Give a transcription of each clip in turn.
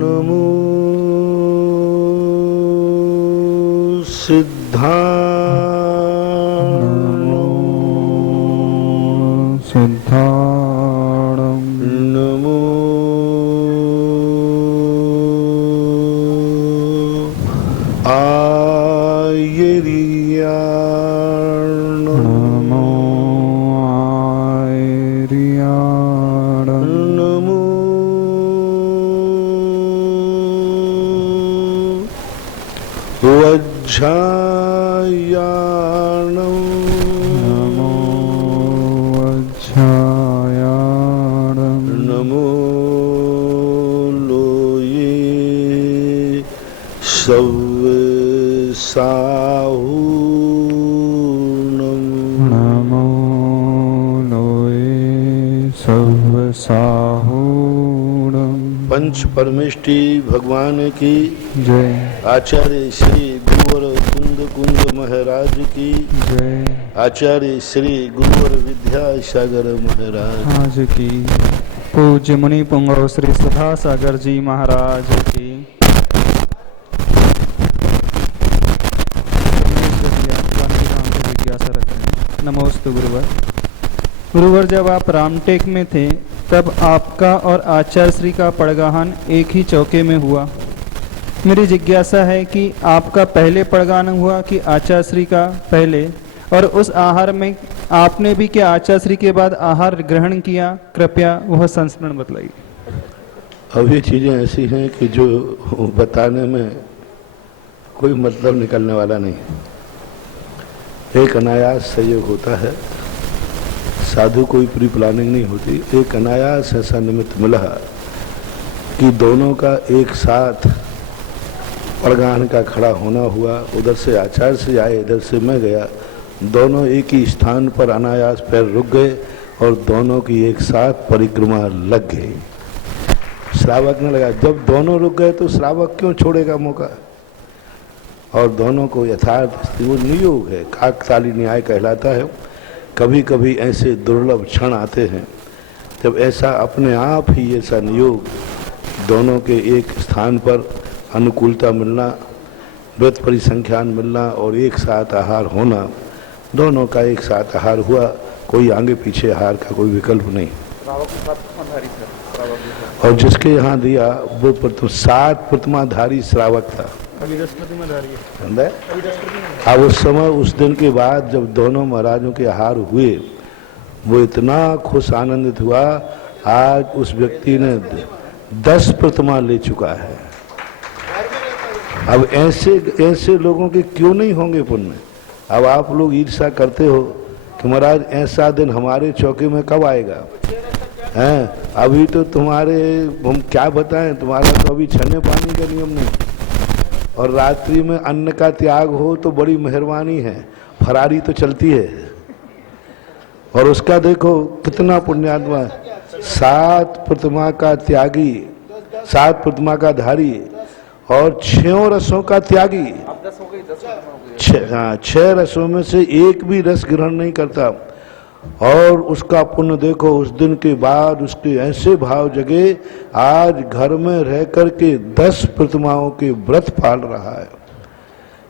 नमो सिद्धाणं नमो आयर्याणं नमो आयर्याणं नमो वज्रायाणं नमो वज्रायाणं नमो लोये सव्यसाहूर्णं नमो लोये सव्यसाहूर्णं। पंच परमेष्टि भगवान की जय। आचार्य श्री गुरुवर कुंद महाराज की जय। आचार्य श्री गुरुवर विद्यासागर महाराज आज की पूज्य मुनि पुंगव श्री सुधा सागर जी महाराज की। नमोस्तु गुरुवर। गुरुवर, जब आप रामटेक में थे तब आपका और आचार्य श्री का पड़गाहन एक ही चौके में हुआ। मेरी जिज्ञासा है कि आपका पहले पड़गाहन हुआ कि आचार्य श्री का पहले, और उस आहार में आपने भी क्या आचार्य श्री के बाद आहार ग्रहण किया? कृपया वह संस्मरण बताइए। अब ये चीजें ऐसी हैं कि जो बताने में कोई मतलब निकलने वाला नहीं। एक अनायास संयोग होता है, साधु कोई प्री प्लानिंग नहीं होती। एक अनायास ऐसा निमित्त मिला कि दोनों का एक साथ पड़गाहन का खड़ा होना हुआ। उधर से आचार्य से आए, इधर से मैं गया। दोनों एक ही स्थान पर अनायास पैर रुक गए और दोनों की एक साथ परिक्रमा लग गई। श्रावक ने लगा, जब दोनों रुक गए तो श्रावक क्यों छोड़ेगा मौका? और दोनों को यथार्थ वो नियोग है, काकताली न्याय कहलाता है। कभी कभी ऐसे दुर्लभ क्षण आते हैं जब ऐसा अपने आप ही ऐसा नियोग, दोनों के एक स्थान पर अनुकूलता मिलना, व्रत परिसंख्यान मिलना और एक साथ आहार होना। दोनों का एक साथ आहार हुआ, कोई आगे पीछे आहार का कोई विकल्प नहीं। और जिसके यहाँ दिया वो 7 प्रतिमाधारी श्रावक था। अब उस समय, उस दिन के बाद जब दोनों महाराजों के आहार हुए, वो इतना खुश आनंदित हुआ, आज उस व्यक्ति ने 10 प्रतिमा ले चुका है। अब ऐसे लोगों के क्यों नहीं होंगे पुण्य? अब आप लोग ईर्ष्या करते हो कि महाराज ऐसा दिन हमारे चौके में कब आएगा? हैं, अभी तो तुम्हारे, हम क्या बताएं, तुम्हारा तो अभी छन्ने पानी का नियम नहीं। और रात्रि में अन्न का त्याग हो तो बड़ी मेहरबानी है, फरारी तो चलती है। और उसका देखो कितना पुण्यात्मा, 7 प्रतिमा का त्यागी, 7 प्रतिमा का धारी और 6 रसों का त्यागी। 6 रसों में से एक भी रस ग्रहण नहीं करता। और उसका पुण्य देखो, उस दिन के बाद उसके ऐसे भाव जगे, आज घर में रह करके 10 प्रतिमाओं के व्रत पाल रहा है।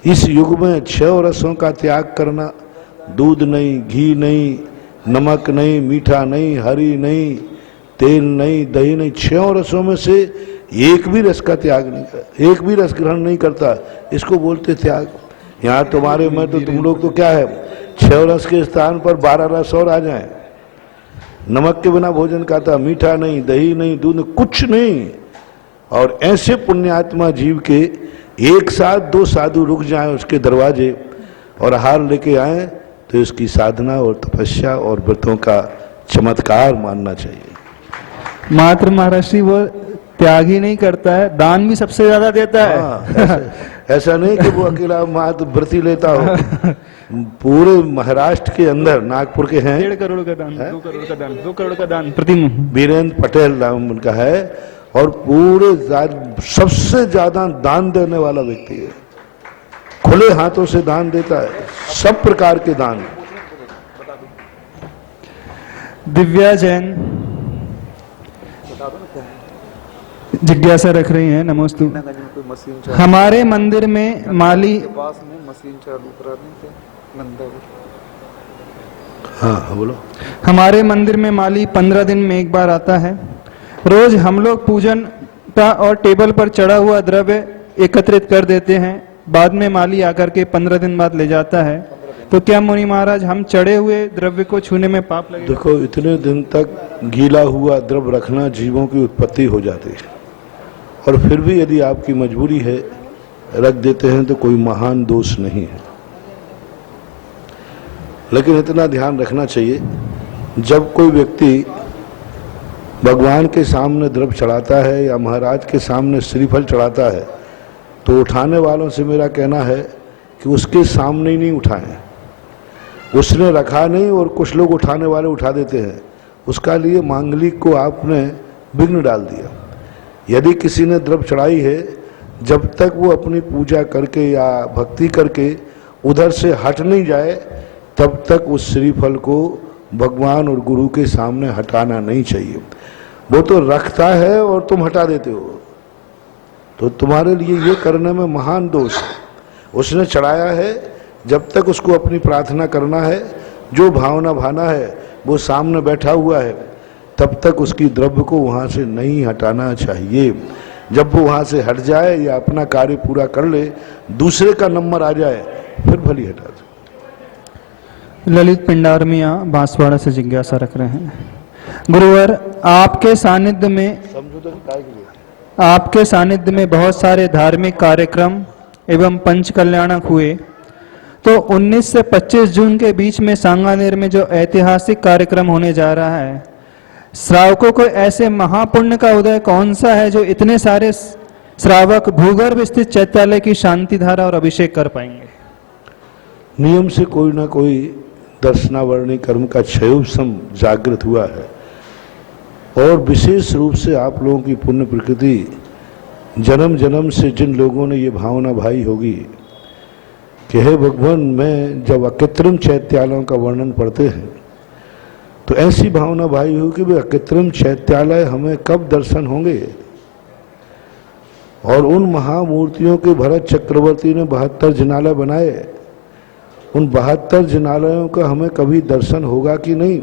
इस युग में 6 रसों का त्याग करना, दूध नहीं, घी नहीं, नमक नहीं, मीठा नहीं, हरी नहीं, तेल नहीं, दही नहीं, 6 रसों में से एक भी रस का त्याग नहीं करता, एक भी रस ग्रहण नहीं करता। इसको बोलते त्याग। यहाँ तुम्हारे में तो तुम लोग तो क्या है, 6 रस के स्थान पर 12 रस और आ जाए। नमक के बिना भोजन खाता, मीठा नहीं, दही नहीं, दूध नहीं, कुछ नहीं। और ऐसे पुण्यात्मा जीव के एक साथ 2 साधु रुक जाएं उसके दरवाजे और आहार लेके आए, तो इसकी साधना और तपस्या और व्रतों का चमत्कार मानना चाहिए। मात्र महर्षि वो त्याग ही नहीं करता है, दान भी सबसे ज्यादा देता है। ऐसा नहीं कि वो अकेला मात्र व्रती लेता हो। पूरे महाराष्ट्र के अंदर, नागपुर के हैं, 1.5 करोड़ का दान, 2 करोड़ का दान, 2 करोड़ का दान प्रति। वीरेंद्र पटेल नाम उनका है, और पूरे सबसे ज्यादा दान देने वाला व्यक्ति है। खुले हाथों से दान देता है, सब प्रकार के दान। दिव्या जैन, जिज्ञासा रख रही हैं। नमोस्तु। कोई मशीन हमारे मंदिर में माली के पास में मशीन चालू कराने थे नंदा को। हाँ बोलो। हमारे मंदिर में माली 15 दिन में एक बार आता है। रोज हम लोग पूजन का और टेबल पर चढ़ा हुआ द्रव्य एकत्रित कर देते हैं। बाद में माली आकर के 15 दिन बाद ले जाता है। तो क्या मुनि महाराज हम चढ़े हुए द्रव्य को छूने में पाप लगेगा? देखो, इतने दिन तक गीला हुआ द्रव्य रखना जीवों की उत्पत्ति हो जाती है, और फिर भी यदि आपकी मजबूरी है रख देते हैं तो कोई महान दोष नहीं है। लेकिन इतना ध्यान रखना चाहिए, जब कोई व्यक्ति भगवान के सामने द्रव्य चढ़ाता है या महाराज के सामने श्रीफल चढ़ाता है, तो उठाने वालों से मेरा कहना है कि उसके सामने ही नहीं उठाएं। उसने रखा नहीं और कुछ लोग उठाने वाले उठा देते हैं, उसका लिए मांगलिक को आपने विघ्न डाल दिया। यदि किसी ने द्रव्य चढ़ाई है, जब तक वो अपनी पूजा करके या भक्ति करके उधर से हट नहीं जाए, तब तक उस श्रीफल को भगवान और गुरु के सामने हटाना नहीं चाहिए। वो तो रखता है और तुम हटा देते हो, तो तुम्हारे लिए ये करने में महान दोष है। उसने चढ़ाया है, जब तक उसको अपनी प्रार्थना करना है, जो भावना भाना है वो सामने बैठा हुआ है, तब तक उसकी द्रव्य को वहाँ से नहीं हटाना चाहिए। जब वो वहाँ से हट जाए या अपना कार्य पूरा कर ले, दूसरे का नंबर आ जाए, फिर भली हटा दे। ललित पिंडार मियाँ बांसवाड़ा से जिज्ञासा रख रहे हैं। गुरुवर, आपके सानिध्य में बहुत सारे धार्मिक कार्यक्रम एवं पंच कल्याणक हुए, तो 19 से 25 जून के बीच में सांगानेर में जो ऐतिहासिक कार्यक्रम होने जा रहा है, श्रावकों को ऐसे महापुण्य का उदय कौन सा है जो इतने सारे श्रावक भूगर्भ स्थित चैत्यालय की शांति धारा और अभिषेक कर पाएंगे? नियम से कोई ना कोई दर्शनावरणी कर्म का क्षयोपम जागृत हुआ है, और विशेष रूप से आप लोगों की पुण्य प्रकृति जन्म जन्म से जिन लोगों ने ये भावना भाई होगी कि हे भगवान, मैं जब अकृत्रिम चैत्यालयों का वर्णन पढ़ते हैं तो ऐसी भावना भाई हो कि वे अकृत्रिम चैत्यालय हमें कब दर्शन होंगे। और उन महामूर्तियों के भरत चक्रवर्ती ने 72 जिनालय बनाए, उन 72 जिनालयों का हमें कभी दर्शन होगा कि नहीं।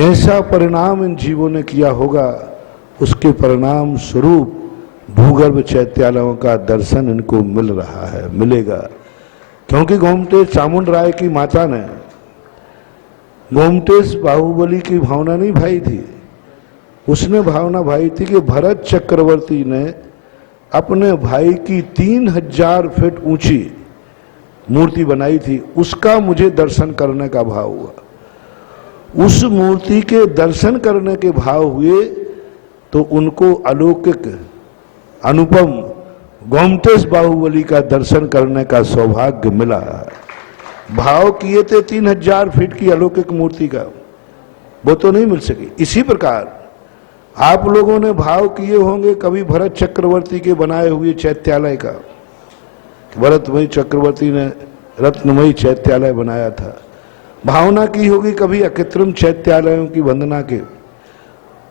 ऐसा परिणाम इन जीवों ने किया होगा, उसके परिणाम स्वरूप भूगर्भ चैत्यालयों का दर्शन इनको मिल रहा है, मिलेगा। क्योंकि गोमटेश चामुंड राय की माता ने गोमटेश बाहुबली की भावना नहीं भाई थी, उसने भावना भाई थी कि भरत चक्रवर्ती ने अपने भाई की 3000 फीट ऊंची मूर्ति बनाई थी, उसका मुझे दर्शन करने का भाव हुआ। उस मूर्ति के दर्शन करने के भाव हुए तो उनको अलौकिक अनुपम गोमटेश बाहुबली का दर्शन करने का सौभाग्य मिला। भाव किए थे 3000 फीट की अलौकिक मूर्ति का, वो तो नहीं मिल सकी। इसी प्रकार आप लोगों ने भाव किए होंगे कभी भरत चक्रवर्ती के बनाए हुए चैत्यालय का, भरतमयी चक्रवर्ती ने रत्नमयी चैत्यालय बनाया था। भावना की होगी कभी अकृत्रिम चैत्यालयों की वंदना के,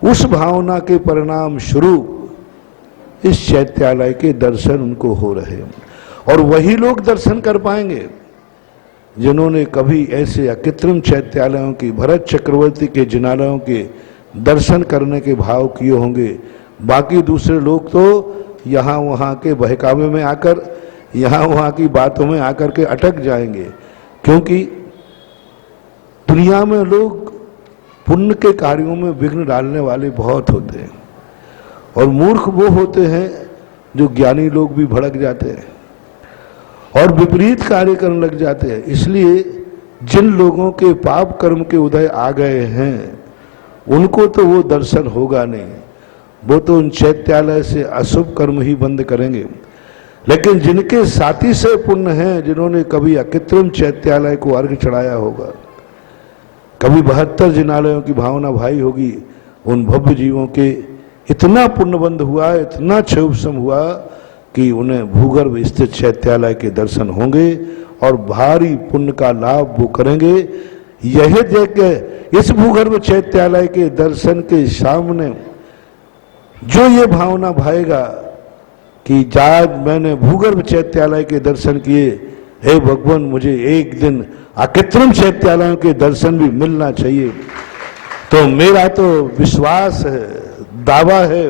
उस भावना के परिणाम स्वरूप इस चैत्यालय के दर्शन उनको हो रहे हैं। और वही लोग दर्शन कर पाएंगे जिन्होंने कभी ऐसे अकृत्रिम चैत्यालयों की, भरत चक्रवर्ती के जिनालयों के दर्शन करने के भाव किए होंगे। बाकी दूसरे लोग तो यहाँ वहाँ के बहकावे में आकर, यहाँ वहाँ की बातों में आकर के अटक जाएंगे, क्योंकि दुनिया में लोग पुण्य के कार्यों में विघ्न डालने वाले बहुत होते हैं, और मूर्ख वो होते हैं जो ज्ञानी लोग भी भड़क जाते हैं और विपरीत कार्य करने लग जाते हैं। इसलिए जिन लोगों के पाप कर्म के उदय आ गए हैं उनको तो वो दर्शन होगा नहीं, वो तो उन चैत्यालय से अशुभ कर्म ही बंद करेंगे। लेकिन जिनके साथी से पुण्य हैं, जिन्होंने कभी अकृत्रिम चैत्यालय को अर्घ चढ़ाया होगा, कभी 72 जिनालयों की भावना भाई होगी, उन भव्य जीवों के इतना पुण्यबंध हुआ, इतना क्षयोपम हुआ कि उन्हें भूगर्भ स्थित चैत्यालय के दर्शन होंगे और भारी पुण्य का लाभ वो करेंगे। यह देख के इस भूगर्भ चैत्यालय के दर्शन के सामने जो ये भावना भाएगा कि आज मैंने भूगर्भ चैत्यालय के दर्शन किए, हे भगवान मुझे एक दिन अकृत्रिम चैत्यालयों के दर्शन भी मिलना चाहिए, तो मेरा तो विश्वास है, दावा है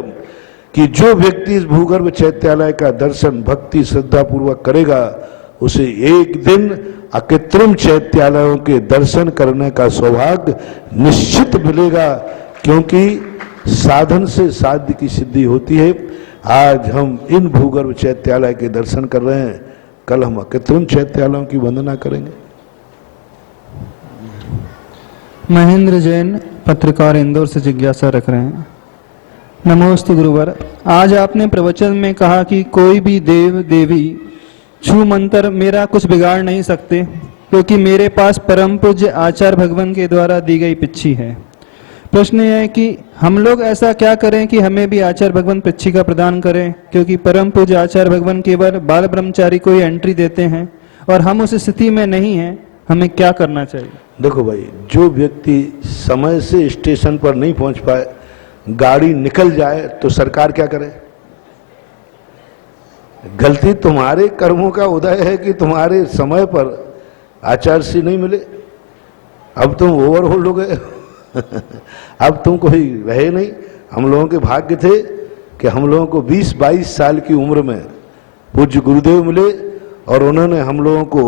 कि जो व्यक्ति इस भूगर्भ चैत्यालय का दर्शन भक्ति श्रद्धा पूर्वक करेगा उसे एक दिन अकृत्रिम चैत्यालयों के दर्शन करने का सौभाग्य निश्चित मिलेगा, क्योंकि साधन से साध्य की सिद्धि होती है। आज हम इन भूगर्भ चैत्यालय के दर्शन कर रहे हैं, कल हम अकृत्रिम चैत्यालयों की वंदना करेंगे। महेंद्र जैन पत्रकार इंदौर से जिज्ञासा रख रहे हैं। नमोस्तु गुरुवर, आज आपने प्रवचन में कहा कि कोई भी देव देवी छू मंत्र मेरा कुछ बिगाड़ नहीं सकते, क्योंकि मेरे पास परम पूज्य आचार्य भगवान के द्वारा दी गई पिच्छी है। प्रश्न यह है कि हम लोग ऐसा क्या करें कि हमें भी आचार्य भगवान पिच्छी का प्रदान करें, क्योंकि परम पूज्य आचार्य भगवान केवल बाल ब्रह्मचारी को ही एंट्री देते हैं और हम उस स्थिति में नहीं हैं, हमें क्या करना चाहिए? देखो भाई, जो व्यक्ति समय से स्टेशन पर नहीं पहुंच पाए, गाड़ी निकल जाए, तो सरकार क्या करे? गलती तुम्हारे कर्मों का उदय है कि तुम्हारे समय पर आचार्य श्री नहीं मिले। अब तुम ओवरहोल्ड हो गए अब तुम कोई रहे नहीं। हम लोगों के भाग्य थे कि हम लोगों को 20-22 साल की उम्र में पूज्य गुरुदेव मिले और उन्होंने हम लोगों को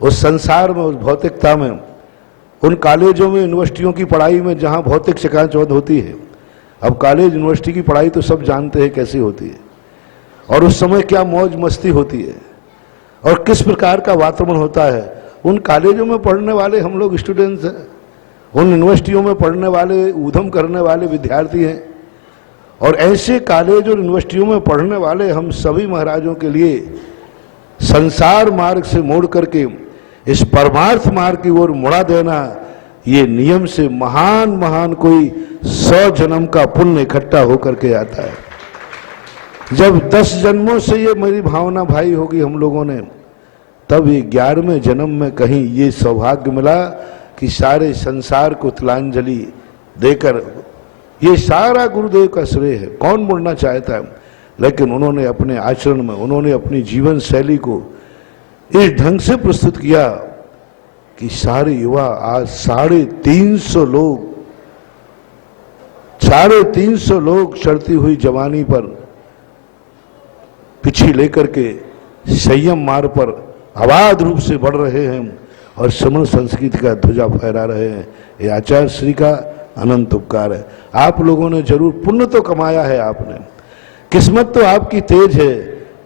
उस संसार में, उस भौतिकता में, उन कॉलेजों में, यूनिवर्सिटियों की पढ़ाई में जहाँ भौतिक चकाचौंध होती है, अब कॉलेज यूनिवर्सिटी की पढ़ाई तो सब जानते हैं कैसी होती है, और उस समय क्या मौज मस्ती होती है और किस प्रकार का वातावरण होता है। उन कॉलेजों में पढ़ने वाले हम लोग स्टूडेंट्स हैं, उन यूनिवर्सिटियों में पढ़ने वाले, उधम करने वाले विद्यार्थी हैं, और ऐसे कॉलेज और यूनिवर्सिटियों में पढ़ने वाले हम सभी महाराजों के लिए संसार मार्ग से मोड़ करके इस परमार्थ मार्ग की ओर मुड़ा देना, ये नियम से महान महान कोई 100 जन्म का पुण्य इकट्ठा होकर के आता है। जब 10 जन्मों से ये मेरी भावना भाई होगी हम लोगों ने, तब ये 11वें जन्म में कहीं ये सौभाग्य मिला कि सारे संसार को तिलांजलि देकर, ये सारा गुरुदेव का श्रेय है, कौन मुड़ना चाहता है, लेकिन उन्होंने अपने आचरण में, उन्होंने अपनी जीवन शैली को इस ढंग से प्रस्तुत किया कि सारे युवा आज 350 लोग चढ़ती हुई जवानी पर पिछी लेकर के संयम मार्ग पर अबाध रूप से बढ़ रहे हैं और समण संस्कृति का ध्वजा फहरा रहे हैं। ये आचार्य श्री का अनंत उपकार है। आप लोगों ने जरूर पुण्य तो कमाया है, आपने, किस्मत तो आपकी तेज है,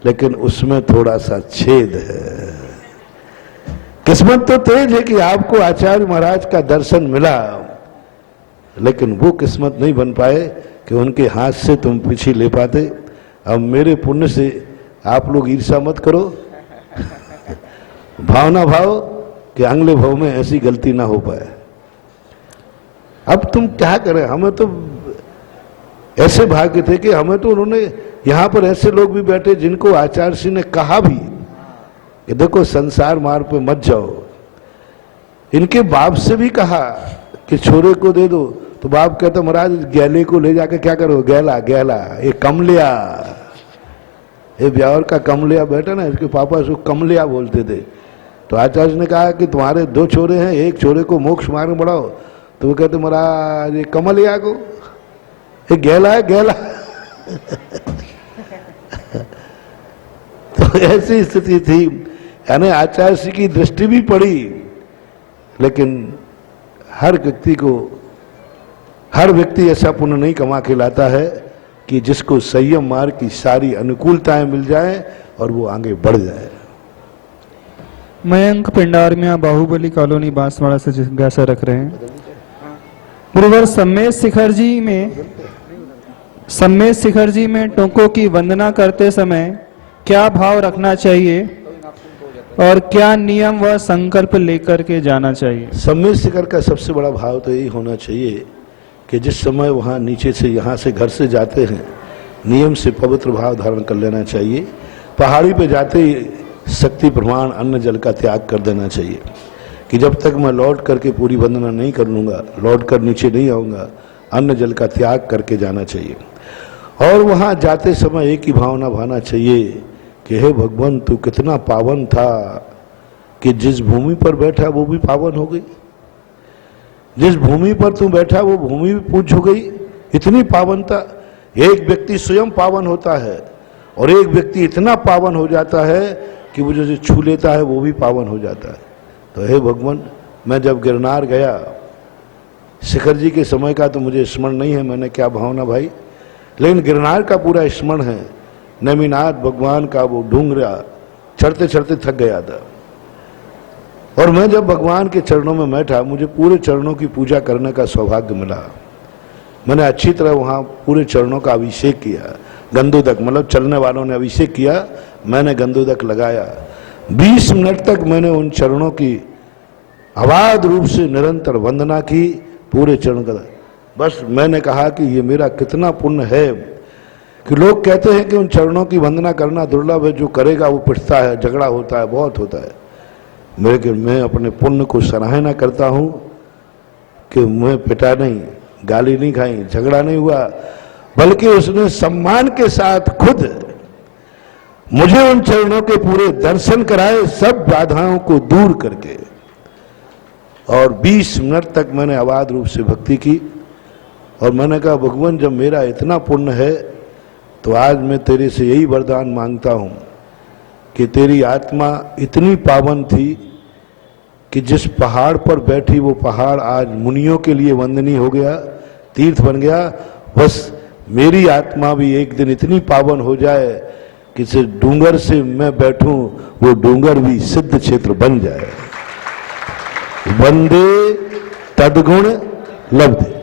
लेकिन उसमें थोड़ा सा छेद है। किस्मत तो तेज है कि आपको आचार्य महाराज का दर्शन मिला, लेकिन वो किस्मत नहीं बन पाए कि उनके हाथ से तुम पीछे ले पाते। अब मेरे पुण्य से आप लोग ईर्ष्या मत करो, भावना भाव कि अगले भाव में ऐसी गलती ना हो पाए। अब तुम क्या करें, हमें तो ऐसे भाग्य थे कि हमें तो उन्होंने, यहाँ पर ऐसे लोग भी बैठे जिनको आचार्य श्री ने कहा भी कि देखो संसार मार्ग पे मत जाओ। इनके बाप से भी कहा कि छोरे को दे दो, तो बाप कहता महाराज गैले को ले जाकर क्या करो, गैला गैला, ये कमलिया, ये ब्यावर का कमलिया बेटा ना, इसके पापा उसको कमलिया बोलते थे। तो आचार्य ने कहा कि तुम्हारे 2 छोरे हैं, एक छोरे को मोक्ष मार्ग में बढ़ाओ, तो वो कहते महाराज ये कमलिया को, ये गैला है गैला तो ऐसी स्थिति थी, यानी आचार्य श्री की दृष्टि भी पड़ी, लेकिन हर व्यक्ति ऐसा पुण्य नहीं कमा के लाता है कि जिसको संयम मार्ग की सारी अनुकूलताएं मिल जाएं और वो आगे बढ़ जाए। मयंक पिंडारमिया बाहुबली कॉलोनी बांसवाड़ा से जिज्ञासा रख रहे हैं। गुरुवर, सम्मेद शिखर जी में टोंकों की वंदना करते समय क्या भाव रखना चाहिए और क्या नियम व संकल्प लेकर के जाना चाहिए? सम्मेद शिखर का सबसे बड़ा भाव तो यही होना चाहिए कि जिस समय वहाँ नीचे से, यहाँ से घर से जाते हैं, नियम से पवित्र भाव धारण कर लेना चाहिए। पहाड़ी पे जाते ही शक्ति प्रमाण अन्न जल का त्याग कर देना चाहिए कि जब तक मैं लौट करके पूरी वंदना नहीं कर लूँगा, लौट कर नीचे नहीं आऊँगा, अन्न जल का त्याग करके जाना चाहिए। और वहां जाते समय एक ही भावना भाना चाहिए कि हे भगवान, तू कितना पावन था कि जिस भूमि पर बैठा वो भी पावन हो गई, जिस भूमि पर तू बैठा वो भूमि भी पूज्य हो गई। इतनी पावनता, एक व्यक्ति स्वयं पावन होता है और एक व्यक्ति इतना पावन हो जाता है कि वो जो छू लेता है वो भी पावन हो जाता है। तो हे भगवान, मैं जब गिरनार गया, शिखर जी के समय का तो मुझे स्मरण नहीं है मैंने क्या भावना भाई, लेकिन गिरनार का पूरा स्मरण है। नेमिनाथ भगवान का वो डूंगरा चढ़ते चढ़ते थक गया था और मैं जब भगवान के चरणों में बैठा, मुझे पूरे चरणों की पूजा करने का सौभाग्य मिला। मैंने अच्छी तरह वहाँ पूरे चरणों का अभिषेक किया, गंधोदक, मतलब चलने वालों ने अभिषेक किया, मैंने गंधोदक लगाया। 20 मिनट तक मैंने उन चरणों की अबाध रूप से निरंतर वंदना की, पूरे चरण का। बस मैंने कहा कि ये मेरा कितना पुण्य है कि लोग कहते हैं कि उन चरणों की वंदना करना दुर्लभ है, जो करेगा वो पिटता है, झगड़ा होता है, बहुत होता है। मैं अपने पुण्य को सराहना करता हूँ कि मैं पिटा नहीं, गाली नहीं खाई, झगड़ा नहीं हुआ, बल्कि उसने सम्मान के साथ खुद मुझे उन चरणों के पूरे दर्शन कराए, सब बाधाओं को दूर करके। और 20 मिनट तक मैंने अबाध रूप से भक्ति की और मैंने कहा भगवान, जब मेरा इतना पुण्य है तो आज मैं तेरे से यही वरदान मांगता हूं कि तेरी आत्मा इतनी पावन थी कि जिस पहाड़ पर बैठी वो पहाड़ आज मुनियों के लिए वंदनीय हो गया, तीर्थ बन गया। बस मेरी आत्मा भी एक दिन इतनी पावन हो जाए कि जिस डूंगर से मैं बैठूं वो डूंगर भी सिद्ध क्षेत्र बन जाए। वंदे तद्गुण लब्धे।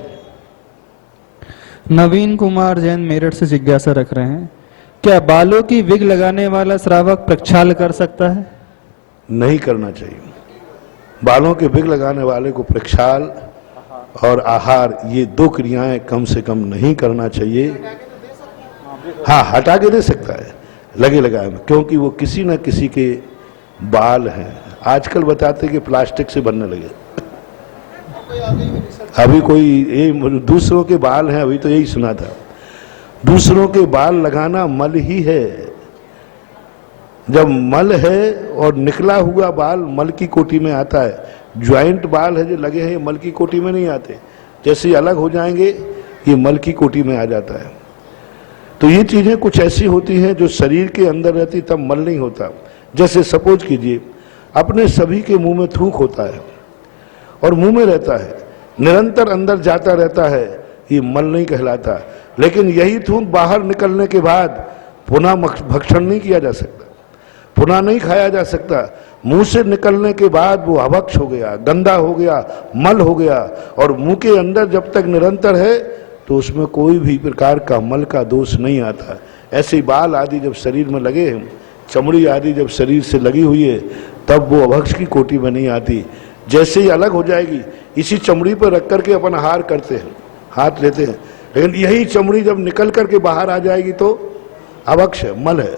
नवीन कुमार जैन मेरठ से जिज्ञासा रख रहे हैं, क्या बालों की विग लगाने वाला श्रावक प्रक्षाल कर सकता है? नहीं करना चाहिए। बालों के विग लगाने वाले को प्रक्षाल और आहार, ये 2 क्रियाएं कम से कम नहीं करना चाहिए। हाँ, हटा के दे सकता है लगे लगाए में, क्योंकि वो किसी न किसी के बाल हैं। आजकल बताते कि प्लास्टिक से बनने लगे, अभी कोई दूसरों के बाल हैं, अभी तो यही सुना था। दूसरों के बाल लगाना मल ही है। जब मल है और निकला हुआ बाल मल की कोटि में आता है, ज्वाइंट बाल है जो लगे हैं ये मल की कोटि में नहीं आते, जैसे ही अलग हो जाएंगे ये मल की कोटि में आ जाता है। तो ये चीजें कुछ ऐसी होती हैं जो शरीर के अंदर रहती, तब मल नहीं होता। जैसे सपोज कीजिए अपने सभी के मुंह में थूक होता है और मुंह में रहता है, निरंतर अंदर जाता रहता है, ये मल नहीं कहलाता। लेकिन यही थूक बाहर निकलने के बाद पुनः भक्षण नहीं किया जा सकता, पुनः नहीं खाया जा सकता। मुंह से निकलने के बाद वो अभक्ष हो गया, गंदा हो गया, मल हो गया, और मुंह के अंदर जब तक निरंतर है तो उसमें कोई भी प्रकार का मल का दोष नहीं आता। ऐसे बाल आदि जब शरीर में लगे हैं, चमड़ी आदि जब शरीर से लगी हुई है, तब वो अभक्ष की कोटि में नहीं आती। जैसे ही अलग हो जाएगी, इसी चमड़ी पर रख करके अपन आहार करते हैं, हाथ लेते हैं, लेकिन यही चमड़ी जब निकल करके बाहर आ जाएगी तो अभक्ष है, मल है।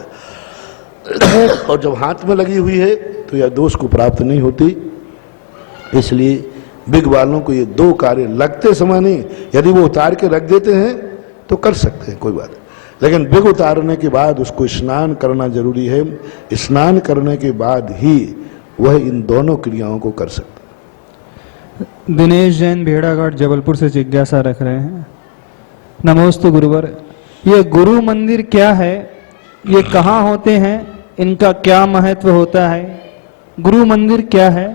और जब हाथ में लगी हुई है तो यह दोष को प्राप्त नहीं होती। इसलिए बिग बालों को ये 2 कार्य लगते समय नहीं, यदि वो उतार के रख देते हैं तो कर सकते हैं, कोई बात नहीं, लेकिन बिग उतारने के बाद उसको स्नान करना जरूरी है। स्नान करने के बाद ही वह इन दोनों क्रियाओं को कर सकता है। दिनेश जैन भेड़ाघाट जबलपुर से जिज्ञासा रख रहे हैं, नमोस्तु गुरुवर, ये गुरु मंदिर क्या है, ये कहाँ होते हैं, इनका क्या महत्व होता है? गुरु मंदिर क्या है,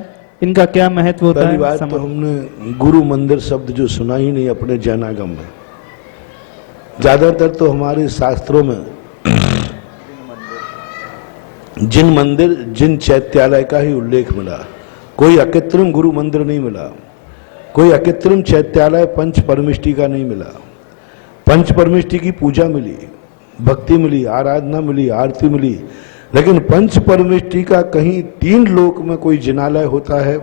इनका क्या महत्व होता है? पहली बात तो हमने गुरु मंदिर शब्द जो सुना ही नहीं अपने जैनागम में। ज्यादातर तो हमारे शास्त्रों में जिन मंदिर, जिन चैत्यालय का ही उल्लेख मिला, कोई अकृत्रिम गुरु मंदिर नहीं मिला, कोई अकृत्रिम चैत्यालय पंच परमिष्टि का नहीं मिला। पंच परमिष्टि की पूजा मिली, भक्ति मिली, आराधना मिली, आरती मिली, लेकिन पंच परमिष्टि का कहीं 3 लोक में कोई जिनालय होता है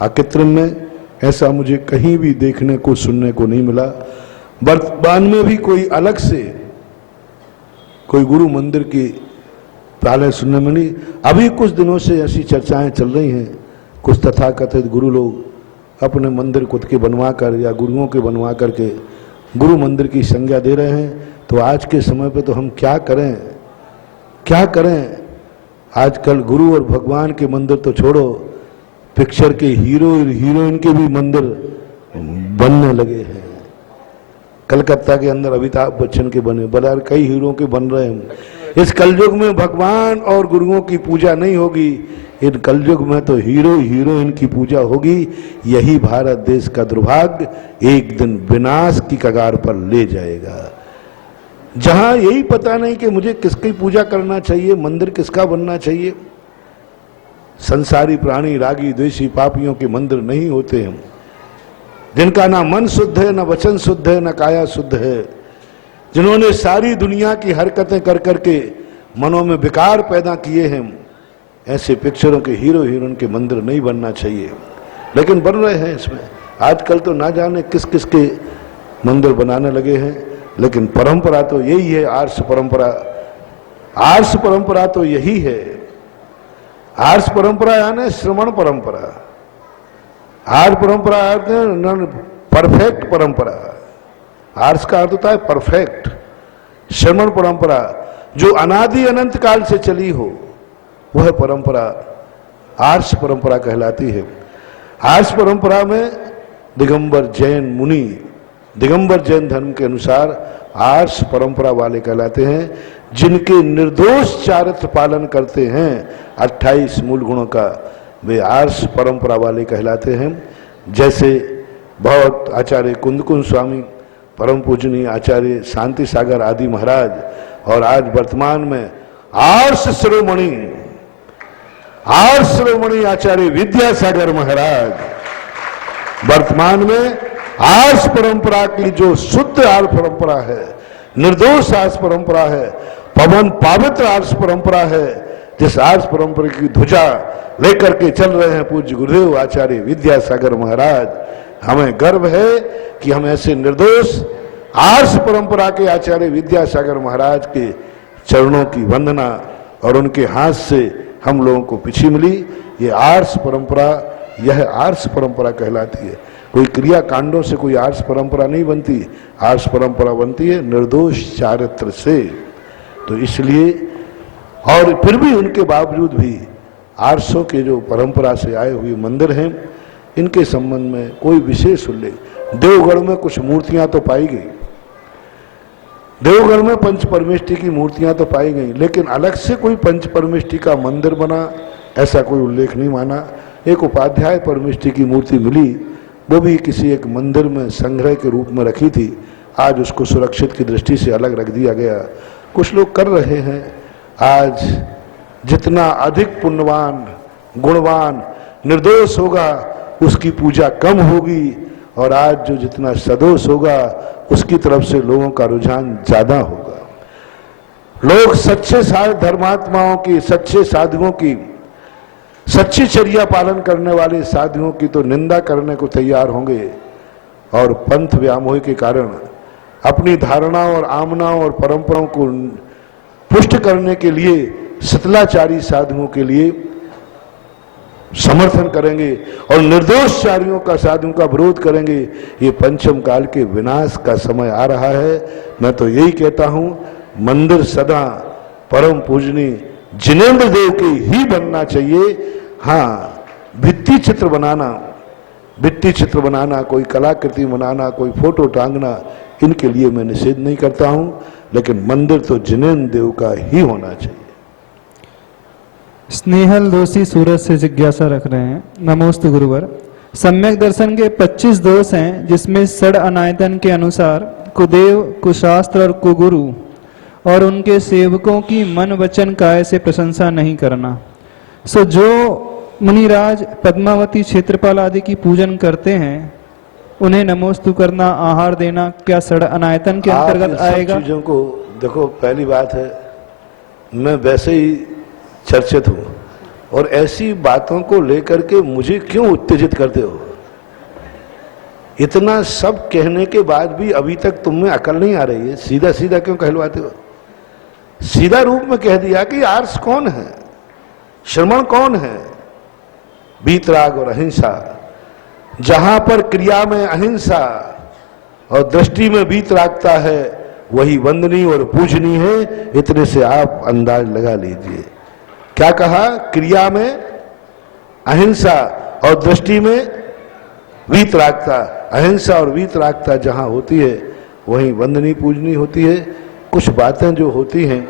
अकृत्रिम में, ऐसा मुझे कहीं भी देखने को सुनने को नहीं मिला। वर्तमान में भी कोई अलग से कोई गुरु मंदिर की पहले सुनने में नहीं। अभी कुछ दिनों से ऐसी चर्चाएं चल रही हैं, कुछ तथाकथित गुरु लोग अपने मंदिर खुद के बनवा कर या गुरुओं के बनवा करके गुरु मंदिर की संज्ञा दे रहे हैं, तो आज के समय पे तो हम क्या करें, क्या करें। आजकल गुरु और भगवान के मंदिर तो छोड़ो, पिक्चर के हीरो और हीरोइन के भी मंदिर बनने लगे हैं। कलकत्ता के अंदर अमिताभ बच्चन के बने, बलार कई हीरो के बन रहे हैं। इस कलयुग में भगवान और गुरुओं की पूजा नहीं होगी, इन कलयुग में तो हीरो हीरोइन की पूजा होगी। यही भारत देश का दुर्भाग्य एक दिन विनाश की कगार पर ले जाएगा। जहां यही पता नहीं कि मुझे किसकी पूजा करना चाहिए, मंदिर किसका बनना चाहिए। संसारी प्राणी रागी द्वेषी पापियों के मंदिर नहीं होते हैं, जिनका ना मन शुद्ध है, ना वचन शुद्ध है, ना काया शुद्ध है, जिन्होंने सारी दुनिया की हरकतें कर करके मनों में विकार पैदा किए हैं। ऐसे पिक्चरों के हीरो हीरोइन के मंदिर नहीं बनना चाहिए, लेकिन बन रहे हैं। इसमें आजकल तो ना जाने किस किस के मंदिर बनाने लगे हैं, लेकिन परंपरा तो यही है। आर्ष परंपरा, आर्ष परंपरा तो यही है। आर्ष परंपरा यानी श्रवण परंपरा। आर्ष परंपरा परफेक्ट परंपरा। आर्ष का अर्थ होता है परफेक्ट। श्रवण परंपरा जो अनादि अनंत काल से चली हो, वह परंपरा आर्ष परंपरा कहलाती है। आर्ष परंपरा में दिगंबर जैन मुनि, दिगंबर जैन धर्म के अनुसार आर्ष परंपरा वाले कहलाते हैं, जिनके निर्दोष चारित्र पालन करते हैं 28 मूल गुणों का, वे आर्ष परंपरा वाले कहलाते हैं। जैसे बहुत आचार्य कुंदकुंज स्वामी, परम पूजनीय आचार्य शांति सागर आदि महाराज, और आज वर्तमान में आर्ष शिरोमणि आचार्य विद्यासागर महाराज, वर्तमान में आर्ष परंपरा की जो शुद्ध आर्ष परंपरा है, निर्दोष आर्ष परंपरा है, पवन पवित्र आर्ष परंपरा है, जिस आर्ष परंपरा की ध्वजा लेकर के चल रहे हैं पूज्य गुरुदेव आचार्य विद्यासागर महाराज। हमें गर्व है कि हम ऐसे निर्दोष आर्ष परंपरा के आचार्य विद्यासागर महाराज के चरणों की वंदना और उनके हाथ से हम लोगों को पीछे मिली। ये आर्ष परंपरा, यह आर्ष परंपरा कहलाती है। कोई क्रिया कांडों से कोई आर्ष परंपरा नहीं बनती, आर्ष परंपरा बनती है निर्दोष चारित्र से। तो इसलिए, और फिर भी उनके बावजूद भी आर्षों के जो परंपरा से आए हुए मंदिर हैं, इनके संबंध में कोई विशेष उल्लेख। देवगढ़ में कुछ मूर्तियां तो पाई गई, देवगढ़ में पंच परमेष्टि की मूर्तियां तो पाई गई, लेकिन अलग से कोई पंच परमेष्टि का मंदिर बना, ऐसा कोई उल्लेख नहीं माना। एक उपाध्याय परमेष्टि की मूर्ति मिली, वो भी किसी एक मंदिर में संग्रह के रूप में रखी थी। आज उसको सुरक्षित की दृष्टि से अलग रख दिया गया। कुछ लोग कर रहे हैं। आज जितना अधिक पुण्यवान, गुणवान, निर्दोष होगा, उसकी पूजा कम होगी, और आज जो जितना सदोष होगा, उसकी तरफ से लोगों का रुझान ज्यादा होगा। लोग सच्चे धर्मात्माओं की, सच्चे साधुओं की, सच्ची चर्या पालन करने वाले साधुओं की तो निंदा करने को तैयार होंगे, और पंथ व्यामोह के कारण अपनी धारणाओं और आमनाओं और परंपराओं को पुष्ट करने के लिए सतलाचारी साधुओं के लिए समर्थन करेंगे और निर्दोषचारियों का, साधुओं का विरोध करेंगे। ये पंचम काल के विनाश का समय आ रहा है। मैं तो यही कहता हूं, मंदिर सदा परम पूजनीय जिनेंद्र देव के ही बनना चाहिए। हाँ, भित्ति चित्र बनाना, कोई कलाकृति बनाना, कोई फोटो टांगना, इनके लिए मैं निषेध नहीं करता हूं, लेकिन मंदिर तो जिनेंद्र देव का ही होना चाहिए। स्नेहल दोषी सूरत से जिज्ञासा रख रहे हैं। नमोस्तु गुरुवर। सम्यक दर्शन के 25 दोष हैं, जिसमें षड अनायतन के अनुसार कुदेव, कुशास्त्र और कुगुरु और उनके सेवकों की मन वचन काय से प्रशंसा नहीं करना। सो जो मुनिराज पद्मावती, क्षेत्रपाल आदि की पूजन करते हैं, उन्हें नमोस्तु करना, आहार देना, क्या षड अनायतन के अंतर्गत आएगा? चीजों को देखो, पहली बात है, मैं वैसे ही चर्चित हूं, और ऐसी बातों को लेकर के मुझे क्यों उत्तेजित करते हो? इतना सब कहने के बाद भी अभी तक तुम में अकल नहीं आ रही है। सीधा सीधा क्यों कहलवाते हो? सीधा रूप में कह दिया कि आर्ष कौन है, श्रमण कौन है, वीतराग और अहिंसा। जहां पर क्रिया में अहिंसा, और दृष्टि में वीतरागता है वही वंदनीय और पूजनीय है। इतने से आप अंदाज लगा लीजिए। क्या कहा? क्रिया में अहिंसा और दृष्टि में वीतरागता। अहिंसा और वीतरागता जहां होती है वहीं वंदनीय पूजनीय होती है। कुछ बातें जो होती हैं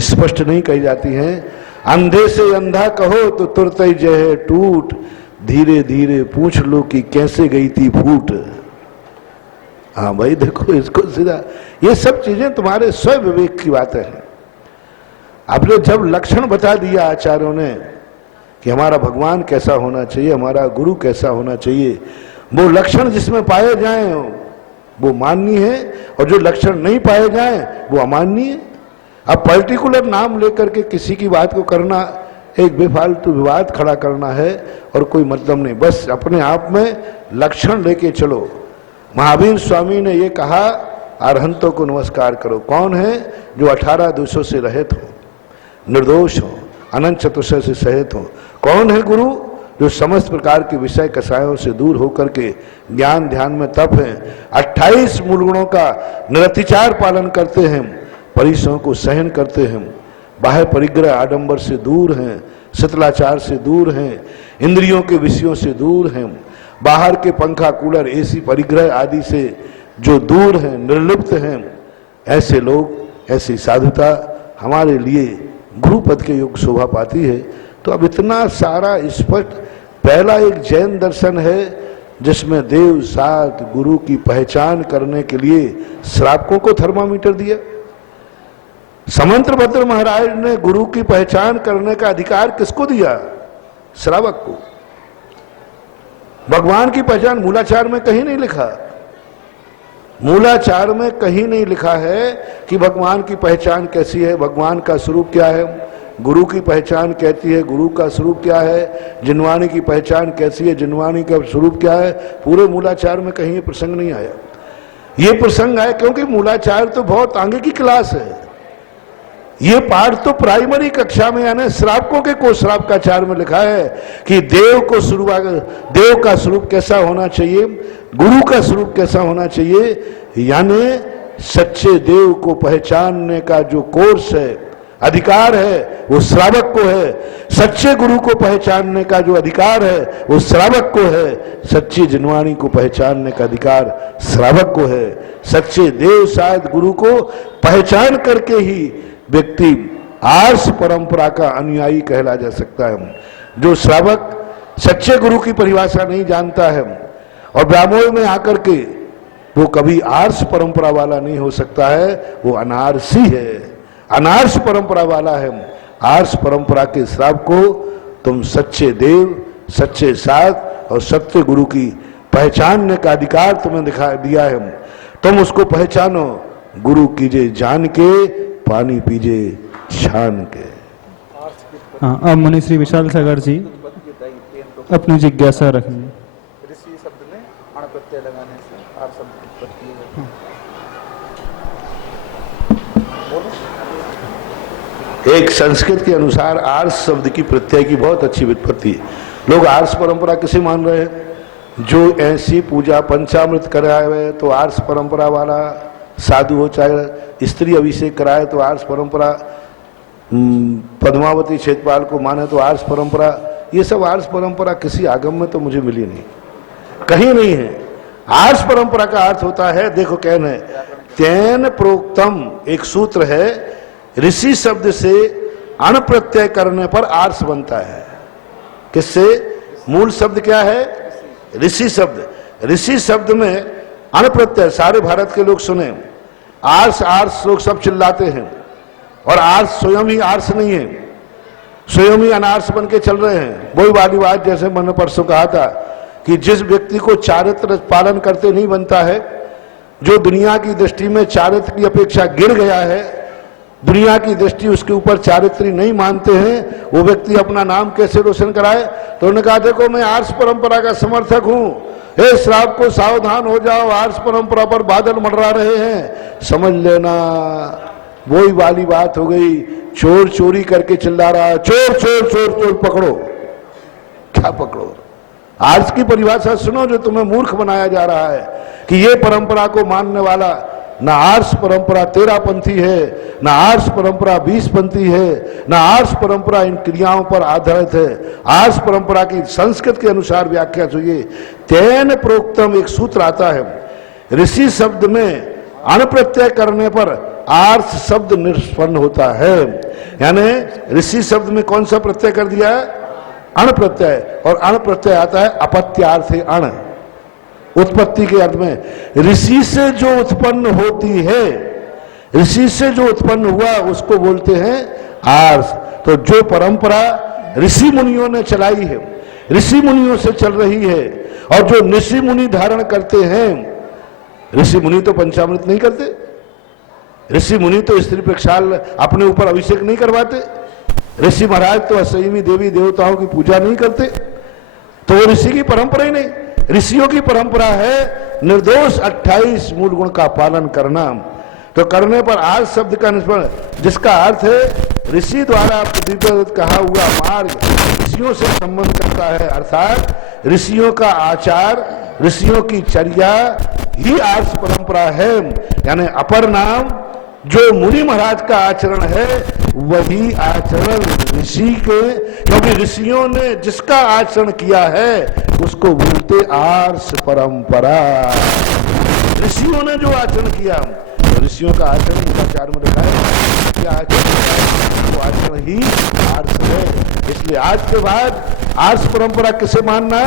स्पष्ट नहीं कही जाती हैं। अंधे से अंधा कहो तो तुरंत ही जय टूट, धीरे धीरे पूछ लो कि कैसे गई थी फूट। हाँ भाई देखो इसको सीधा, ये सब चीजें तुम्हारे स्वयं विवेक की बातें हैं। आपने जब लक्षण बता दिया आचार्यों ने कि हमारा भगवान कैसा होना चाहिए, हमारा गुरु कैसा होना चाहिए, वो लक्षण जिसमें पाए जाएं वो माननीय है और जो लक्षण नहीं पाए जाएं वो अमाननीय है। अब पर्टिकुलर नाम लेकर के किसी की बात को करना एक बेफालतू विवाद खड़ा करना है और कोई मतलब नहीं। बस अपने आप में लक्षण लेके चलो। महावीर स्वामी ने ये कहा अरहंतों को नमस्कार करो। कौन है? जो 18 दोषों से रहित हो, निर्दोष हो, अनंत चतुर्दश से सहित हो। कौन है गुरु? जो समस्त प्रकार के विषय कसायों से दूर होकर के ज्ञान ध्यान में तप है, 28 मूल गुणों का निरतिचार पालन करते हैं, परिसरों को सहन करते हैं, बाह्य परिग्रह आडंबर से दूर हैं, शिथिलाचार से दूर हैं, इंद्रियों के विषयों से दूर हैं, बाहर के पंखा कूलर एसी परिग्रह आदि से जो दूर हैं, निर्लिप्त हैं। ऐसे लोग, ऐसी साधुता हमारे लिए गुरु पद के योग शोभा पाती है। तो अब इतना सारा स्पष्ट, पहला एक जैन दर्शन है जिसमें देव सात गुरु की पहचान करने के लिए श्रावकों को थर्मामीटर दिया। समंत्र भद्र महाराज ने गुरु की पहचान करने का अधिकार किसको दिया? श्रावक को। भगवान की पहचान मूलाचार में कहीं नहीं लिखा। मूलाचार में कहीं नहीं लिखा है कि भगवान की पहचान कैसी है, भगवान का स्वरूप क्या है। गुरु की पहचान कहती है गुरु का स्वरूप क्या है, जिनवाणी की पहचान कैसी है, जिनवाणी का स्वरूप क्या है। पूरे मूलाचार में कहीं ये प्रसंग नहीं आया। ये प्रसंग आया क्योंकि मूलाचार तो बहुत आगे की क्लास है। ये पाठ तो प्राइमरी कक्षा में, यानी श्रावकों के को श्रावकाचार में लिखा है कि देव का स्वरूप कैसा होना चाहिए, गुरु का स्वरूप कैसा होना चाहिए। यानी सच्चे देव को पहचानने का जो कोर्स है, अधिकार है, वो श्रावक को है। सच्चे गुरु को पहचानने का जो अधिकार है वो श्रावक को है। सच्ची जिनवाणी को पहचानने का अधिकार श्रावक को है। सच्चे देव साध गुरु को पहचान करके ही व्यक्ति आर्ष परंपरा का अनुयायी कहला जा सकता है। जो श्रावक सच्चे गुरु की परिभाषा नहीं जानता है और ब्राह्मण में आकर के वो कभी आर्ष परंपरा वाला नहीं हो सकता है, वो अनार्षी है, अनार्ष परंपरा वाला है। आर्ष परंपरा के श्रावक को तुम सच्चे देव, सच्चे साध और सत्य गुरु की पहचानने का अधिकार तुम्हें दिया है। तुम उसको पहचानो। गुरु कीजिए जान के, पानी पीजिए छान के। हाँ, अब मुनि श्री विशाल सागर जी अपनी जिज्ञासा रखेंगे। ऋषि शब्द में अण प्रत्यय लगाने से आर शब्द की उत्पत्ति है। एक संस्कृत के अनुसार आर्ष शब्द की प्रत्यय की बहुत अच्छी व्युत्पत्ति है। लोग आर्ष परंपरा किसे मान रहे हैं? जो ऐसी पूजा पंचामृत कराए हुए तो आर्ष परंपरा वाला साधु हो, चाहे स्त्री अभिषेक कराए तो आर्ष परंपरा, पद्मावती क्षेत्रपाल को माने तो आर्ष परंपरा। ये सब आर्ष परंपरा किसी आगम में तो मुझे मिली नहीं, कहीं नहीं है। आर्ष परंपरा का अर्थ होता है, देखो कहना है, तेन प्रोक्तम एक सूत्र है, ऋषि शब्द से अण प्रत्यय करने पर आर्ष बनता है। किससे? मूल शब्द क्या है? ऋषि शब्द। ऋषि शब्द में अण प्रत्यय, सारे भारत के लोग सुने, आर्ष आर्ष लोग सब चिल्लाते हैं और आर्ष स्वयं ही आर्ष नहीं है, स्वयं ही अनार्ष बन के चल रहे हैं। वही वाली बात जैसे मैंने परसों कहा था कि जिस व्यक्ति को चारित्र पालन करते नहीं बनता है, जो दुनिया की दृष्टि में चारित्र की अपेक्षा गिर गया है, दुनिया की दृष्टि उसके ऊपर चारित्री नहीं मानते हैं, वो व्यक्ति अपना नाम कैसे रोशन कराए? तो उन्होंने कहा देखो मैं आर्ष परंपरा का समर्थक हूं, हे श्रावक को सावधान हो जाओ, आर्ष परंपरा पर बादल मंडरा रहे हैं, समझ लेना। वही वाली बात हो गई, चोर चोरी करके चिल्ला रहा है, चोर चोर चोर चोर, पकड़ो। क्या पकड़ो? आर्स की परिभाषा सुनो जो तुम्हें मूर्ख बनाया जा रहा है कि ये परंपरा को मानने वाला ना आर्स परंपरा 13 पंथी है, ना आर्स परंपरा 20 पंथी है, ना आर्स परंपरा इन क्रियाओं पर आधारित है। आर्स परंपरा की संस्कृत के अनुसार व्याख्या चाहिए। तेन प्रोक्तम एक सूत्र आता है, ऋषि शब्द में अण प्रत्यय करने पर आर्स शब्द निष्पन्न होता है। यानी ऋषि शब्द में कौन सा प्रत्यय कर दिया है? अण प्रत्यय। और अण प्रत्यय आता है अपत्यार्थ अण, उत्पत्ति के अर्थ में। ऋषि से जो उत्पन्न होती है, ऋषि से जो उत्पन्न हुआ उसको बोलते हैं आर्स। तो जो परंपरा ऋषि मुनियों ने चलाई है, ऋषि मुनियों से चल रही है, और जो ऋषि मुनि धारण करते हैं, ऋषि मुनि तो पंचामृत नहीं करते, ऋषि मुनि तो स्त्री प्रक्षाल अपने ऊपर अभिषेक नहीं करवाते, ऋषि महाराज तो असंयमी देवी देवताओं की पूजा नहीं करते, तो वो ऋषि की परंपरा ही नहीं। ऋषियों की परंपरा है निर्दोष 28 मूल गुण का पालन करना। तो करने पर आज शब्द का निष्पन्न, जिसका अर्थ है ऋषि द्वारा प्रतिपादित कहा हुआ मार्ग ऋषियों से संबंध करता है, अर्थात ऋषियों का आचार, ऋषियों की चर्या ही आर्ष परंपरा है। यानी अपर नाम जो मुनि महाराज का आचरण है वही आचरण ऋषि के, क्योंकि ऋषियों ने जिसका आचरण किया है उसको बोलते आर्ष परंपरा। ऋषियों ने जो आचरण किया, तो ऋषियों का आचरण आचार में लिखा है, क्या आचरण, वो आचरण ही आर्ष है। इसलिए आज के बाद आर्ष परंपरा किसे मानना?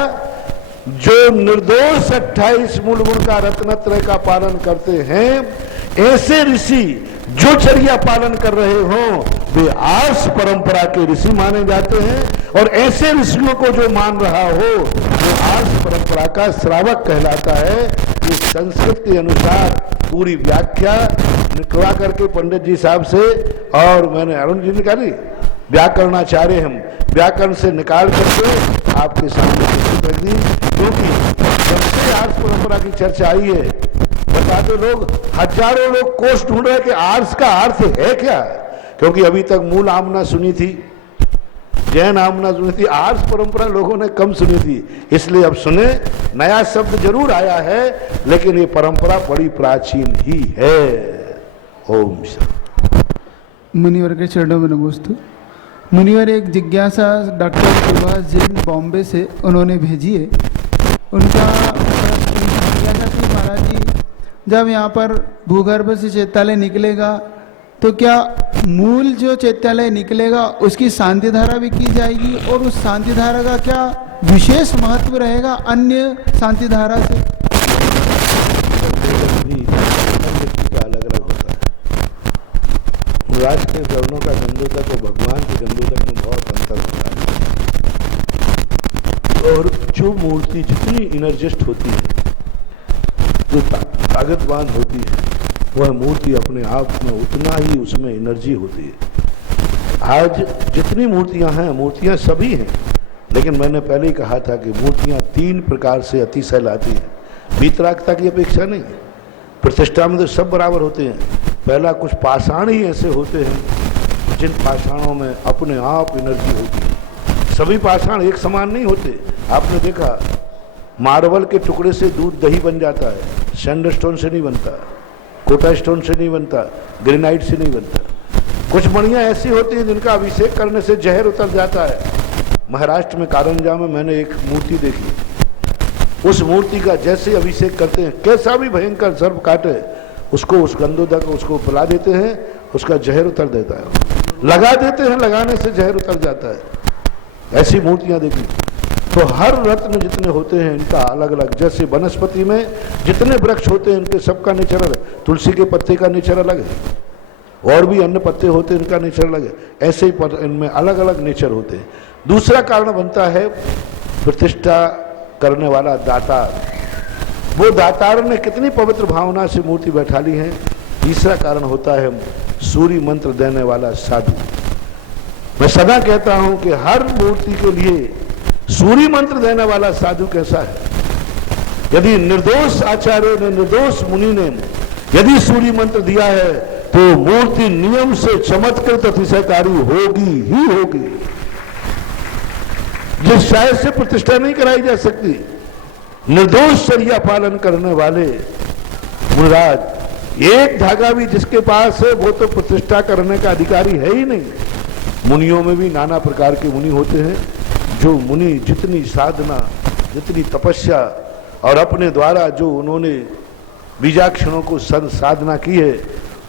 जो निर्दोष 28 मूल गुण का रत्नत्रय का पालन करते हैं, ऐसे ऋषि जो चर्या पालन कर रहे हो वे आर्ष परंपरा के ऋषि माने जाते हैं। और ऐसे ऋषियों को जो मान रहा हो वो आर्ष परंपरा का श्रावक कहलाता है। इस संस्कृत के अनुसार पूरी व्याख्या निकला करके पंडित जी साहब से, और मैंने अरुण जी निकाली, व्याकरणाचार्य हम व्याकरण से निकाल करके आपके सामने प्रस्तुत कर दी। क्योंकि जब से आर्ष परंपरा की चर्चा आई है, बताते लोग, हजारों लोग कोष ढूंढ रहे कि आर्ष का अर्थ है क्या, क्योंकि अभी तक मूल आमना सुनी थी, जैन आमना सुनी थी, आर्ष परंपरा लोगों ने कम सुनी थी। इसलिए अब सुने, नया शब्द जरूर आया है लेकिन ये परंपरा बड़ी प्राचीन ही है। ओम शांति। मुनिवर के चरणों में नमोस्तु। मुनिवर एक जिज्ञासा डॉक्टर सुभाष जैन बॉम्बे से उन्होंने भेजी है। उनका जिज्ञासा थी, महाराज जी जब यहाँ पर भूगर्भ से चैत्यालय निकलेगा तो क्या मूल जो चैत्यालय निकलेगा उसकी शांति धारा भी की जाएगी, और उस शांति धारा का क्या विशेष महत्व रहेगा अन्य शांति धारा से? अलग अलग होता है। राज के चरणों का गंधोदक और भगवान के गंधोदक में बहुत अंतर होता है। और जो मूर्ति जितनी इनर्जिस्ट होती है, जो ताकतवान होती है, वह मूर्ति अपने आप में उतना ही उसमें एनर्जी होती है। आज जितनी मूर्तियां हैं, मूर्तियां सभी हैं, लेकिन मैंने पहले ही कहा था कि मूर्तियां 3 प्रकार से अतिशय लाती हैं। वीतरागता की अपेक्षा नहीं, प्रतिष्ठा में तो सब बराबर होते हैं। पहला, कुछ पाषाण ही ऐसे होते हैं जिन पाषाणों में अपने आप एनर्जी होती है। सभी पाषाण एक समान नहीं होते। आपने देखा मार्बल के टुकड़े से दूध दही बन जाता है, सैंडस्टोन से नहीं बनता, कोटा स्टोन से नहीं बनता, ग्रेनाइट से नहीं बनता। कुछ मणियाँ ऐसी होती हैं जिनका अभिषेक करने से जहर उतर जाता है। महाराष्ट्र में कारंजा में मैंने एक मूर्ति देखी, उस मूर्ति का जैसे अभिषेक करते हैं, कैसा भी भयंकर सर्प काटे उसको, उस गंधोदक उसको पिला देते हैं, उसका जहर उतर देता है। लगा देते हैं, लगाने से जहर उतर जाता है। ऐसी मूर्तियां देखी। तो हर रत्न जितने होते हैं इनका अलग अलग, जैसे वनस्पति में जितने वृक्ष होते हैं इनके सबका नेचर अलग। तुलसी के पत्ते का नेचर अलग है, और भी अन्य पत्ते होते हैं इनका नेचर अलग है। ऐसे ही इनमें अलग अलग नेचर होते हैं। दूसरा कारण बनता है प्रतिष्ठा करने वाला दातार, वो दातार ने कितनी पवित्र भावना से मूर्ति बैठा ली है। तीसरा कारण होता है सूर्य मंत्र देने वाला साधु। मैं सदा कहता हूं कि हर मूर्ति के लिए सूर्य मंत्र देने वाला साधु कैसा है। यदि निर्दोष आचार्य ने, निर्दोष मुनि ने यदि सूर्य मंत्र दिया है तो मूर्ति नियम से चमत्कृत अतिशयकारी होगी ही होगी। जिस शायद से प्रतिष्ठा नहीं कराई जा सकती, निर्दोष शरिया पालन करने वाले मुनिराज, एक धागा भी जिसके पास है वो तो प्रतिष्ठा करने का अधिकारी है ही नहीं। मुनियों में भी नाना प्रकार के मुनि होते हैं। जो मुनि जितनी साधना, जितनी तपस्या और अपने द्वारा जो उन्होंने बीजाक्षरों को साधना की है,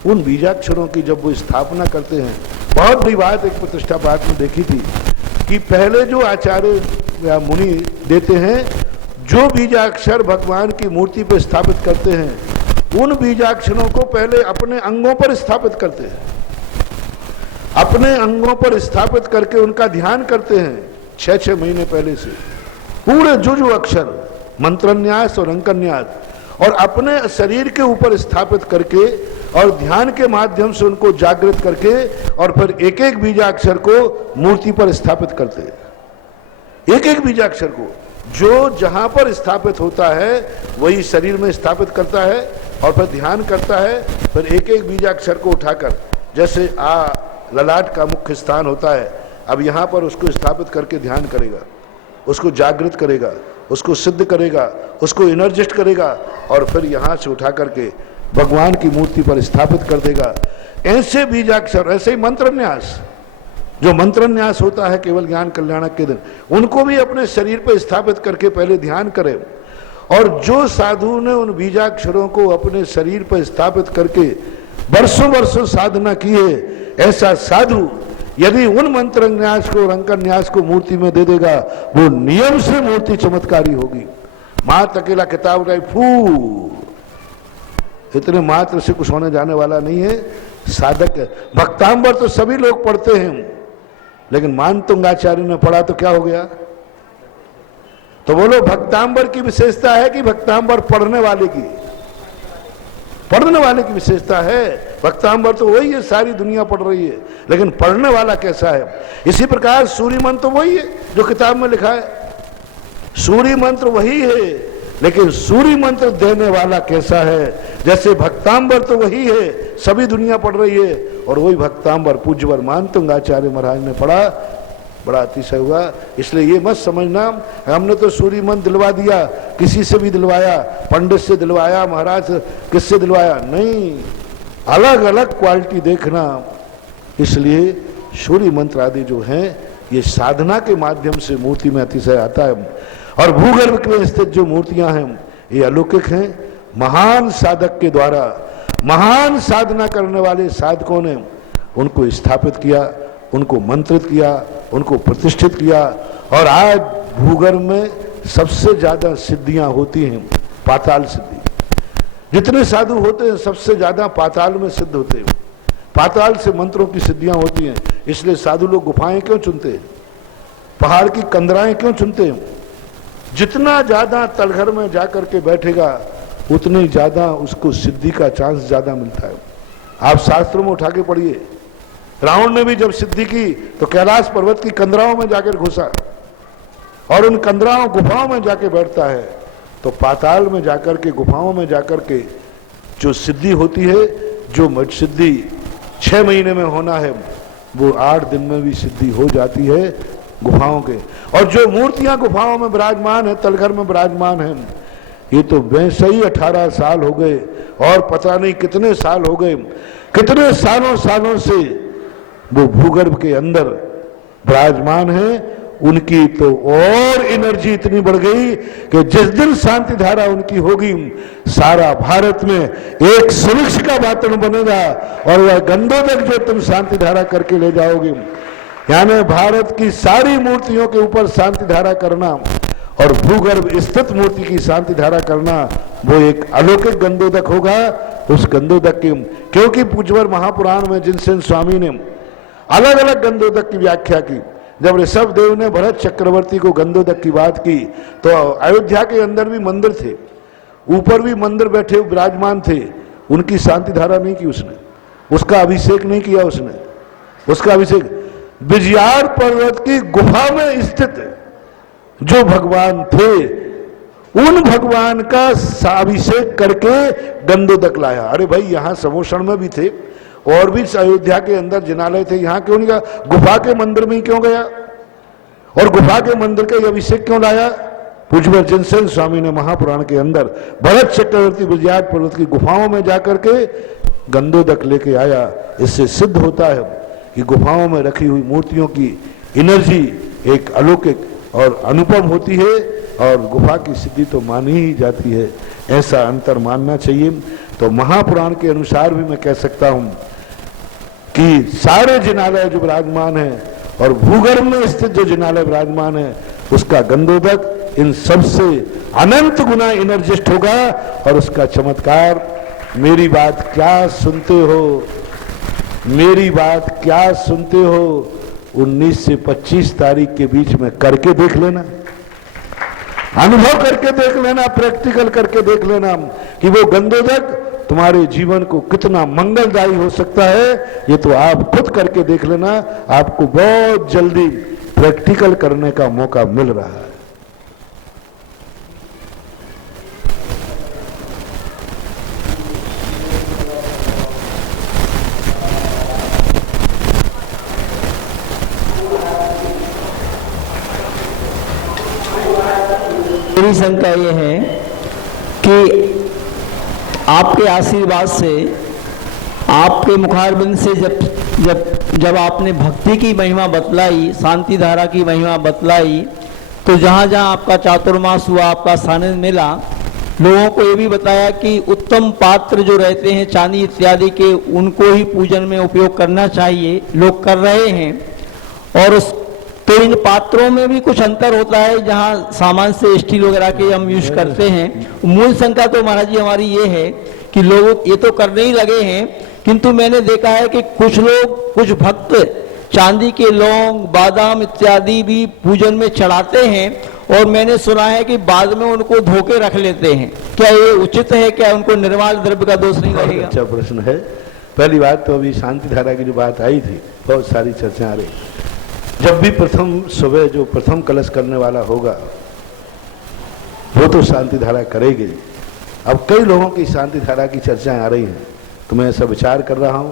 उन बीजाक्षरों की जब वो स्थापना करते हैं, बहुत बड़ी बात एक प्रतिष्ठा पाठ में देखी थी कि पहले जो आचार्य या मुनि देते हैं, जो बीजाक्षर भगवान की मूर्ति पर स्थापित करते हैं, उन बीजाक्षरों को पहले अपने अंगों पर स्थापित करते हैं। अपने अंगों पर स्थापित करके उनका ध्यान करते हैं 6-6 महीने पहले से, पूरे जो अक्षर, मंत्रन्यास और अंकन्यास, और अपने शरीर के ऊपर स्थापित करके और ध्यान के माध्यम से उनको जागृत करके और फिर एक एक बीजाक्षर को मूर्ति पर स्थापित करते हैं। एक एक बीजाक्षर को जो जहां पर स्थापित होता है वही शरीर में स्थापित करता है और फिर ध्यान करता है। फिर एक एक बीजाक्षर को उठाकर, जैसे ललाट का मुख्य स्थान होता है, अब यहाँ पर उसको स्थापित करके ध्यान करेगा, उसको जागृत करेगा, उसको सिद्ध करेगा, उसको एनर्जिस्ट करेगा और फिर यहाँ से उठा करके भगवान की मूर्ति पर स्थापित कर देगा। ऐसे बीजाक्षर, ऐसे ही मंत्रन्यास, जो मंत्रन्यास होता है केवल ज्ञान कल्याणक के दिन, उनको भी अपने शरीर पर स्थापित करके पहले ध्यान करें। और जो साधु ने उन बीजाक्षरों को अपने शरीर पर स्थापित करके वर्षों वर्षों साधना की है, ऐसा साधु यदि उन मंत्रन्यास को, अंकन्यास को मूर्ति में दे देगा, वो नियम से मूर्ति चमत्कारी होगी। मात्र अकेला किताब उठाई फू, इतने मात्र से कुछ होने जाने वाला नहीं है। साधक भक्तांबर तो सभी लोग पढ़ते हैं, लेकिन मानतुंगाचार्य ने पढ़ा तो क्या हो गया? तो बोलो, भक्तांबर की विशेषता है कि भक्तांबर पढ़ने वाले की? पढ़ने वाले की विशेषता है। भक्तांबर तो वही है, सारी दुनिया पढ़ रही है, लेकिन पढ़ने वाला कैसा है? इसी प्रकार सूर्य मंत्र तो वही है जो किताब में लिखा है, सूर्य मंत्र वही है, लेकिन सूर्य मंत्र देने वाला कैसा है? जैसे भक्तांबर तो वही है, सभी दुनिया पढ़ रही है, और वही भक्तांबर पूज्यवर मानतुंगाचार्य महाराज ने पढ़ा। बड़ा अतिशय हुआ। इसलिए ये मत समझना हमने तो सूर्य मंत्र दिलवा दिया, किसी से भी दिलवाया, पंडित से दिलवाया, महाराज किससे दिलवाया, नहीं, अलग अलग क्वालिटी देखना। इसलिए सूर्य मंत्र आदि जो हैं ये साधना के माध्यम से मूर्ति में अतिशय आता है। और भूगर्भ में स्थित जो मूर्तियां हैं ये अलौकिक हैं। महान साधक के द्वारा, महान साधना करने वाले साधकों ने उनको स्थापित किया, उनको मंत्रित किया, उनको प्रतिष्ठित किया। और आज भूगर्भ में सबसे ज्यादा सिद्धियां होती हैं पाताल सिद्धि। जितने साधु होते हैं सबसे ज्यादा पाताल में सिद्ध होते हैं। पाताल से मंत्रों की सिद्धियां होती हैं। इसलिए साधु लोग गुफाएं क्यों चुनते हैं, पहाड़ की कंदराएं क्यों चुनते हैं? जितना ज्यादा तलघर में जाकर के बैठेगा उतनी ज्यादा उसको सिद्धि का चांस ज्यादा मिलता है। आप शास्त्रों में उठा के पढ़िए, रावण ने भी जब सिद्धि की तो कैलाश पर्वत की कंदराओं में जाकर घुसा और उन कंदराओं गुफाओं में जाके बैठता है। तो पाताल में जाकर के, गुफाओं में जाकर के जो सिद्धि होती है, जो सिद्धि 6 महीने में होना है वो 8 दिन में भी सिद्धि हो जाती है गुफाओं के। और जो मूर्तियां गुफाओं में विराजमान है, तलघर में विराजमान है, ये तो वैसे ही 18 साल हो गए और पता नहीं कितने साल हो गए, कितने सालों से वो भूगर्भ के अंदर विराजमान है। उनकी तो और एनर्जी इतनी बढ़ गई कि जिस दिन शांति धारा उनकी होगी, सारा भारत में एक सुवृक्ष का वातावरण बनेगा। और वह गंधोदक जो तुम शांति धारा करके ले जाओगे, यानी भारत की सारी मूर्तियों के ऊपर शांति धारा करना और भूगर्भ स्थित मूर्ति की शांति धारा करना, वो एक अलौकिक गंधोदक होगा। उस गंधोदक की, क्योंकि पूज्यवर महापुराण में जिनसेन स्वामी ने अलग अलग गंधोदक की व्याख्या की। जब ऋषभ देव ने भरत चक्रवर्ती को गंधोदक की बात की तो अयोध्या के अंदर भी मंदिर थे, ऊपर भी मंदिर बैठे विराजमान थे, उनकी शांति धारा नहीं की उसने, उसका अभिषेक नहीं किया उसने। उसका अभिषेक विजयार पर्वत की गुफा में स्थित जो भगवान थे, उन भगवान का अभिषेक करके गंधोदक लाया। अरे भाई, यहाँ समोषण में भी थे और भी अयोध्या के अंदर जिनालय थे, यहाँ क्यों नहीं गया? गुफा के मंदिर में ही क्यों गया? और गुफा के मंदिर का ये अभिषेक क्यों लाया? पूज्य जिनसेन स्वामी ने महापुराण के अंदर भरत चक्रवर्ती विजयाट पर्वत की गुफाओं में जाकर के गंधोदक लेके आया। इससे सिद्ध होता है कि गुफाओं में रखी हुई मूर्तियों की एनर्जी एक अलौकिक और अनुपम होती है और गुफा की सिद्धि तो मानी ही जाती है, ऐसा अंतर मानना चाहिए। तो महापुराण के अनुसार भी मैं कह सकता हूं कि सारे जिनालय जो विराजमान है और भूगर्भ में स्थित जो जिनालय विराजमान है उसका गंधोदक इन सबसे अनंत गुना एनर्जिस्ट होगा और उसका चमत्कार, मेरी बात क्या सुनते हो, मेरी बात क्या सुनते हो, 19 से 25 तारीख के बीच में करके देख लेना, अनुभव करके देख लेना, प्रैक्टिकल करके देख लेना कि वो गंधोदक तुम्हारे जीवन को कितना मंगलदायी हो सकता है। ये तो आप खुद करके देख लेना, आपको बहुत जल्दी प्रैक्टिकल करने का मौका मिल रहा है। मेरी शंका ये है कि आपके आशीर्वाद से, आपके मुखारबिंद से जब आपने भक्ति की महिमा बतलाई, शांति धारा की महिमा बतलाई, तो जहाँ जहाँ आपका चातुर्मास हुआ, आपका सानिध्य मिला, लोगों को ये भी बताया कि उत्तम पात्र जो रहते हैं चांदी इत्यादि के, उनको ही पूजन में उपयोग करना चाहिए, लोग कर रहे हैं। और उस तो इन पात्रों में भी कुछ अंतर होता है, जहाँ सामान से स्टील वगैरह के हम यूज करते हैं। मूल शंका तो महाराज जी हमारी ये है कि लोग ये तो करने ही लगे हैं, किंतु मैंने देखा है कि कुछ लोग, कुछ भक्त चांदी के लौंग, बादाम इत्यादि भी पूजन में चढ़ाते हैं और मैंने सुना है कि बाद में उनको धो के रख लेते हैं। क्या ये उचित है? क्या उनको निर्माल द्रव्य का दोष नहीं लगेगा? अच्छा प्रश्न है। पहली बात तो अभी शांति धारा की जो बात आई थी, बहुत सारी चर्चा आ रही। जब भी प्रथम सुबह जो प्रथम कलश करने वाला होगा वो तो शांति धारा करेगी। अब कई लोगों की शांति धारा की चर्चाएं आ रही हैं, तो मैं ऐसा विचार कर रहा हूं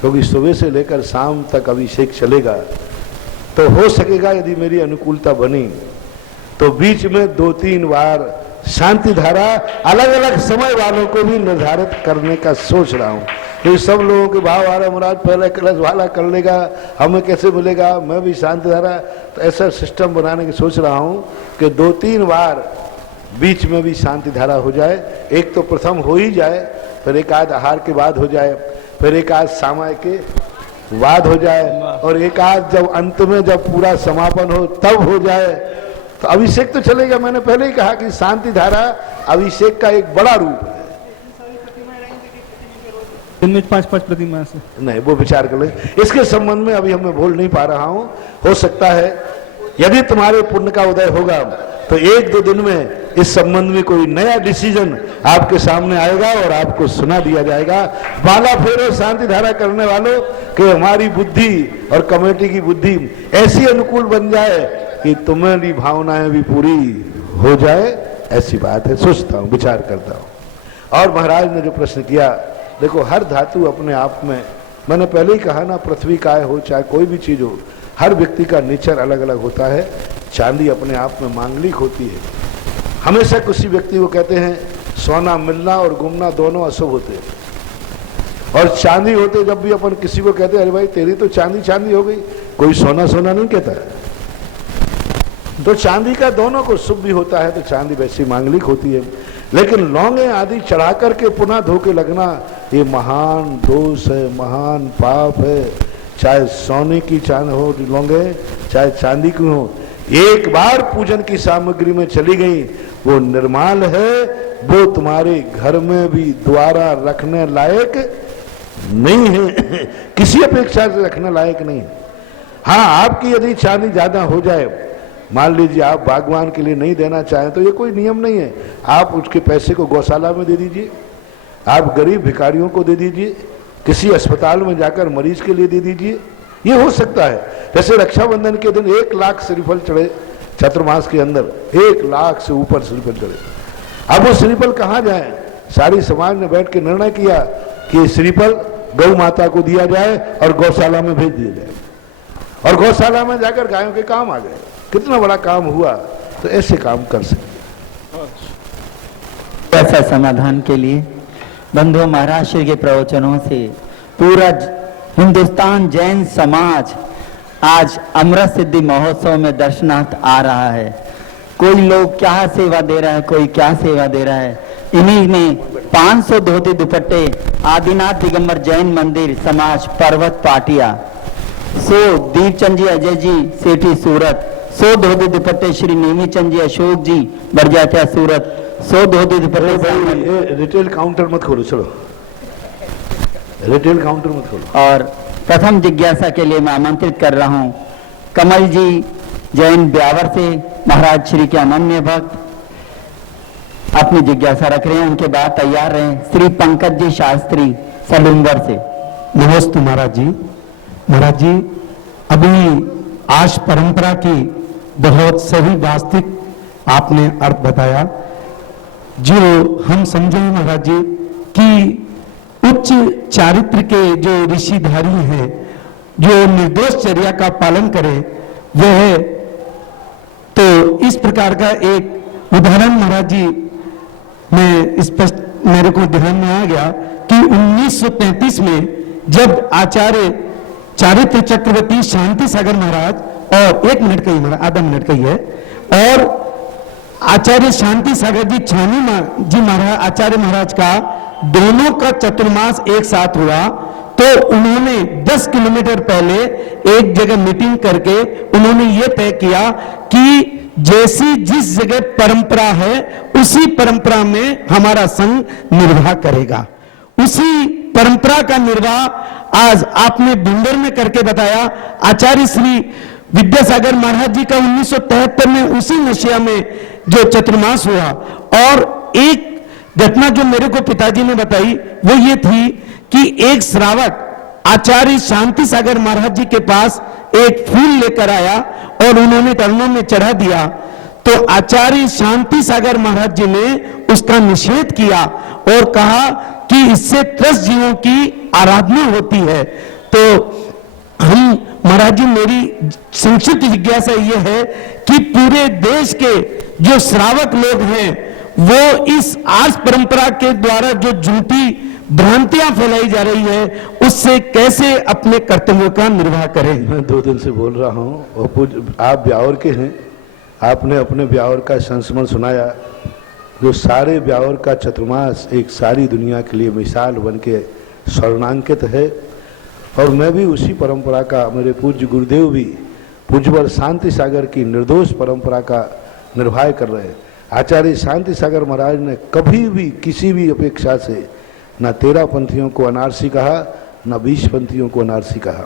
क्योंकि सुबह से लेकर शाम तक अभिषेक चलेगा, तो हो सकेगा यदि मेरी अनुकूलता बनी तो बीच में 2-3 बार शांति धारा अलग अलग समय वालों को भी निर्धारित करने का सोच रहा हूं। क्योंकि सब लोगों के भाव आ रहा, महाराज पहले कलश वाला कर लेगा, हमें कैसे मिलेगा, मैं भी शांति धारा, तो ऐसा सिस्टम बनाने की सोच रहा हूं कि 2-3 बार बीच में भी शांति धारा हो जाए। एक तो प्रथम हो ही जाए, फिर एक आध आहार के बाद हो जाए, फिर एक आध सामाय के बाद हो जाए, और एक आध जब अंत में जब पूरा समापन हो तब हो जाए। तो अभिषेक तो चलेगा। मैंने पहले ही कहा कि शांति धारा अभिषेक का एक बड़ा रूप है। दिन में 5-5 प्रतिमा से नहीं, वो विचार कर ले। इसके संबंध में अभी मैं बोल नहीं पा रहा हूं। हो सकता है यदि तुम्हारे पुण्य का उदय होगा तो 1-2 दिन में इस संबंध में कोई नया डिसीजन आपके सामने आएगा और आपको सुना दिया जाएगा। बाला फेरो शांति धारा करने वालों कि हमारी बुद्धि और कमेटी की बुद्धि ऐसी अनुकूल बन जाए कि तुम्हारी भावनाएं भी पूरी हो जाए, ऐसी बात है। सोचता हूं, विचार करता हूं। और महाराज ने जो प्रश्न किया, देखो हर धातु अपने आप में, मैंने पहले ही कहा ना, पृथ्वी काय हो चाहे कोई भी चीज हो, हर व्यक्ति का नेचर अलग अलग होता है। चांदी अपने आप में मांगलिक होती है। हमेशा किसी व्यक्ति को कहते हैं सोना मिलना और गुमना दोनों अशुभ होते हैं। और चांदी होते जब भी अपन किसी को कहते हैं अरे भाई तेरी तो चांदी चांदी हो गई, कोई सोना सोना नहीं कहता है। तो चांदी का दोनों को शुभ भी होता है, तो चांदी वैसी मांगलिक होती है। लेकिन लौंगे आदि चढ़ा करके पुनः धोके लगना, ये महान दोष है, महान पाप है। चाहे सोने की चांद हो लौंगे, चाहे चांदी की हो, एक बार पूजन की सामग्री में चली गई वो निर्माल है, वो तुम्हारे घर में भी द्वारा रखने लायक नहीं है, किसी अपेक्षा से रखने लायक नहीं है। हाँ, आपकी यदि चांदी ज्यादा हो जाए, मान लीजिए आप बागवान के लिए नहीं देना चाहें तो ये कोई नियम नहीं है, आप उसके पैसे को गौशाला में दे दीजिए, आप गरीब भिखारियों को दे दीजिए, किसी अस्पताल में जाकर मरीज के लिए दे दीजिए, ये हो सकता है। जैसे रक्षाबंधन के दिन 1 लाख श्रीफल चढ़े चतुर्मास के अंदर, 1 लाख से ऊपर श्रीफल चढ़े। अब वो श्रीफल कहाँ जाए? सारी समाज ने बैठ के निर्णय किया कि श्रीफल गौ माता को दिया जाए और गौशाला में भेज दिया जाए, और गौशाला में जाकर गायों के काम आ गए। कितना बड़ा काम हुआ, तो ऐसे काम कर सकते। ऐसा समाधान के लिए बंधु महाराज श्री के प्रवचनों से पूरा हिंदुस्तान जैन समाज आज अमृत सिद्धि महोत्सव में दर्शनार्थ आ रहा है। कोई लोग क्या सेवा दे रहा है, कोई क्या सेवा दे रहा है। इन्हीं ने 500 धोती दुपट्टे आदिनाथ दिगंबर जैन मंदिर समाज पर्वत पाटिया, 100 दीपचंद जी अजय जी सेठी सूरत, 100 धोती दुपट्टे श्री नेमीचंद जी अशोक जी बरजात्या सूरत, 100 धोती दुपट्टे। रिटेल काउंटर मत खोलो, चलो रिटेल काउंटर मत खोलो। और प्रथम जिज्ञासा के लिए मैं आमंत्रित कर रहा हूं कमल जी जैन ब्यावर से, महाराज श्री के अनन्य भक्त अपनी जिज्ञासा रख रहे हैं, उनके बाद तैयार रहे। श्री पंकज जी शास्त्री सलुंगर से। नमस्ते महाराज जी। महाराज जी, अभी आज परंपरा की बहुत सही वास्तविक आपने अर्थ बताया। जो हम समझे महाराज जी कि उच्च चारित्र के जो ऋषिधारी हैं, जो निर्दोष चर्या का पालन करे, वह तो इस प्रकार का एक उदाहरण महाराज जी में स्पष्ट मेरे को ध्यान में आ गया कि 1933 में जब आचार्य चारित्र चक्रवर्ती शांति सागर महाराज, और 1 मिनट का ही महाराज, आधा मिनट का ही है, और आचार्य शांति सागर जी छानी जी महाराज, आचार्य महाराज का दोनों का चतुर्मास एक साथ हुआ, तो उन्होंने 10 किलोमीटर पहले एक जगह मीटिंग करके उन्होंने ये तय किया कि जैसी जिस जगह परंपरा है उसी परंपरा में हमारा संघ निर्वाह करेगा। उसी परंपरा का निर्वाह आज आपने भिंडर में करके बताया। आचार्य श्री विद्यासागर महाराज जी का 1973 में उसी नशिया में जो चतुर्मास हुआ। और एक घटना जो मेरे को पिताजी ने बताई वो ये थी कि एक श्रावक आचार्य शांति सागर महाराज जी के पास एक फूल लेकर आया और उन्होंने चरणों में चढ़ा दिया, तो आचार्य शांति सागर महाराज जी ने उसका निषेध किया और कहा कि इससे त्रस्त जीवों की आराधना होती है। तो हम महाराज जी, मेरी संक्षिप्त जिज्ञासा यह है कि पूरे देश के जो श्रावक लोग हैं वो इस आर्ष परंपरा के द्वारा जो झूठी भ्रांतियां फैलाई जा रही है उससे कैसे अपने कर्तव्यों का निर्वाह करें। मैं 2 दिन से बोल रहा हूं, और आप ब्यावर के हैं, आपने अपने ब्यावर का संस्मरण सुनाया, जो सारे ब्यावर का चतुर्मास एक सारी दुनिया के लिए मिसाल बन के स्वर्णांकित है। और मैं भी उसी परंपरा का, मेरे पूज्य गुरुदेव भी पूज्यवर शांति सागर की निर्दोष परंपरा का निर्वाह कर रहे हैं। आचार्य शांति सागर महाराज ने कभी भी किसी भी अपेक्षा से न 13 पंथियों को अनारसी कहा, न 20 पंथियों को अनारसी कहा।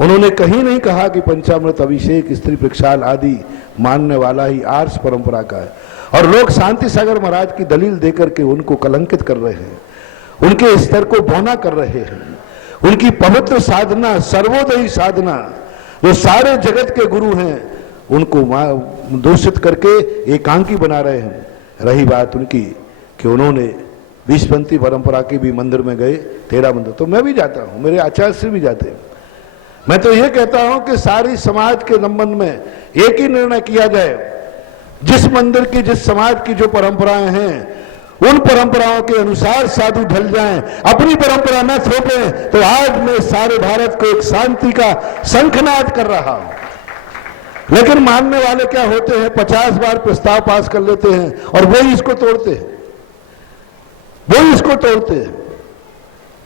उन्होंने कहीं नहीं कहा कि पंचामृत अभिषेक स्त्री प्रक्षाल आदि मानने वाला ही आर्ष परंपरा का है। और लोग शांति सागर महाराज की दलील देकर के उनको कलंकित कर रहे हैं, उनके स्तर को बौना कर रहे हैं। उनकी पवित्र साधना, सर्वोदयी साधना, जो सारे जगत के गुरु हैं, उनको दूषित करके एकांकी बना रहे हैं। रही बात उनकी कि उन्होंने 20पंथी परंपरा के भी मंदिर में गए, 13 मंदिर, तो मैं भी जाता हूं, मेरे आचार्य श्री भी जाते हैं। मैं तो ये कहता हूं कि सारी समाज के संबंध में एक ही निर्णय किया जाए, जिस मंदिर की, जिस समाज की जो परंपराएं हैं उन परंपराओं के अनुसार साधु ढल जाएं, अपनी परंपरा न थोपें। तो आज मैं सारे भारत को एक शांति का शंखनाद कर रहा हूं। लेकिन मानने वाले क्या होते हैं, 50 बार प्रस्ताव पास कर लेते हैं और वही इसको तोड़ते हैं, वही इसको तोड़ते हैं।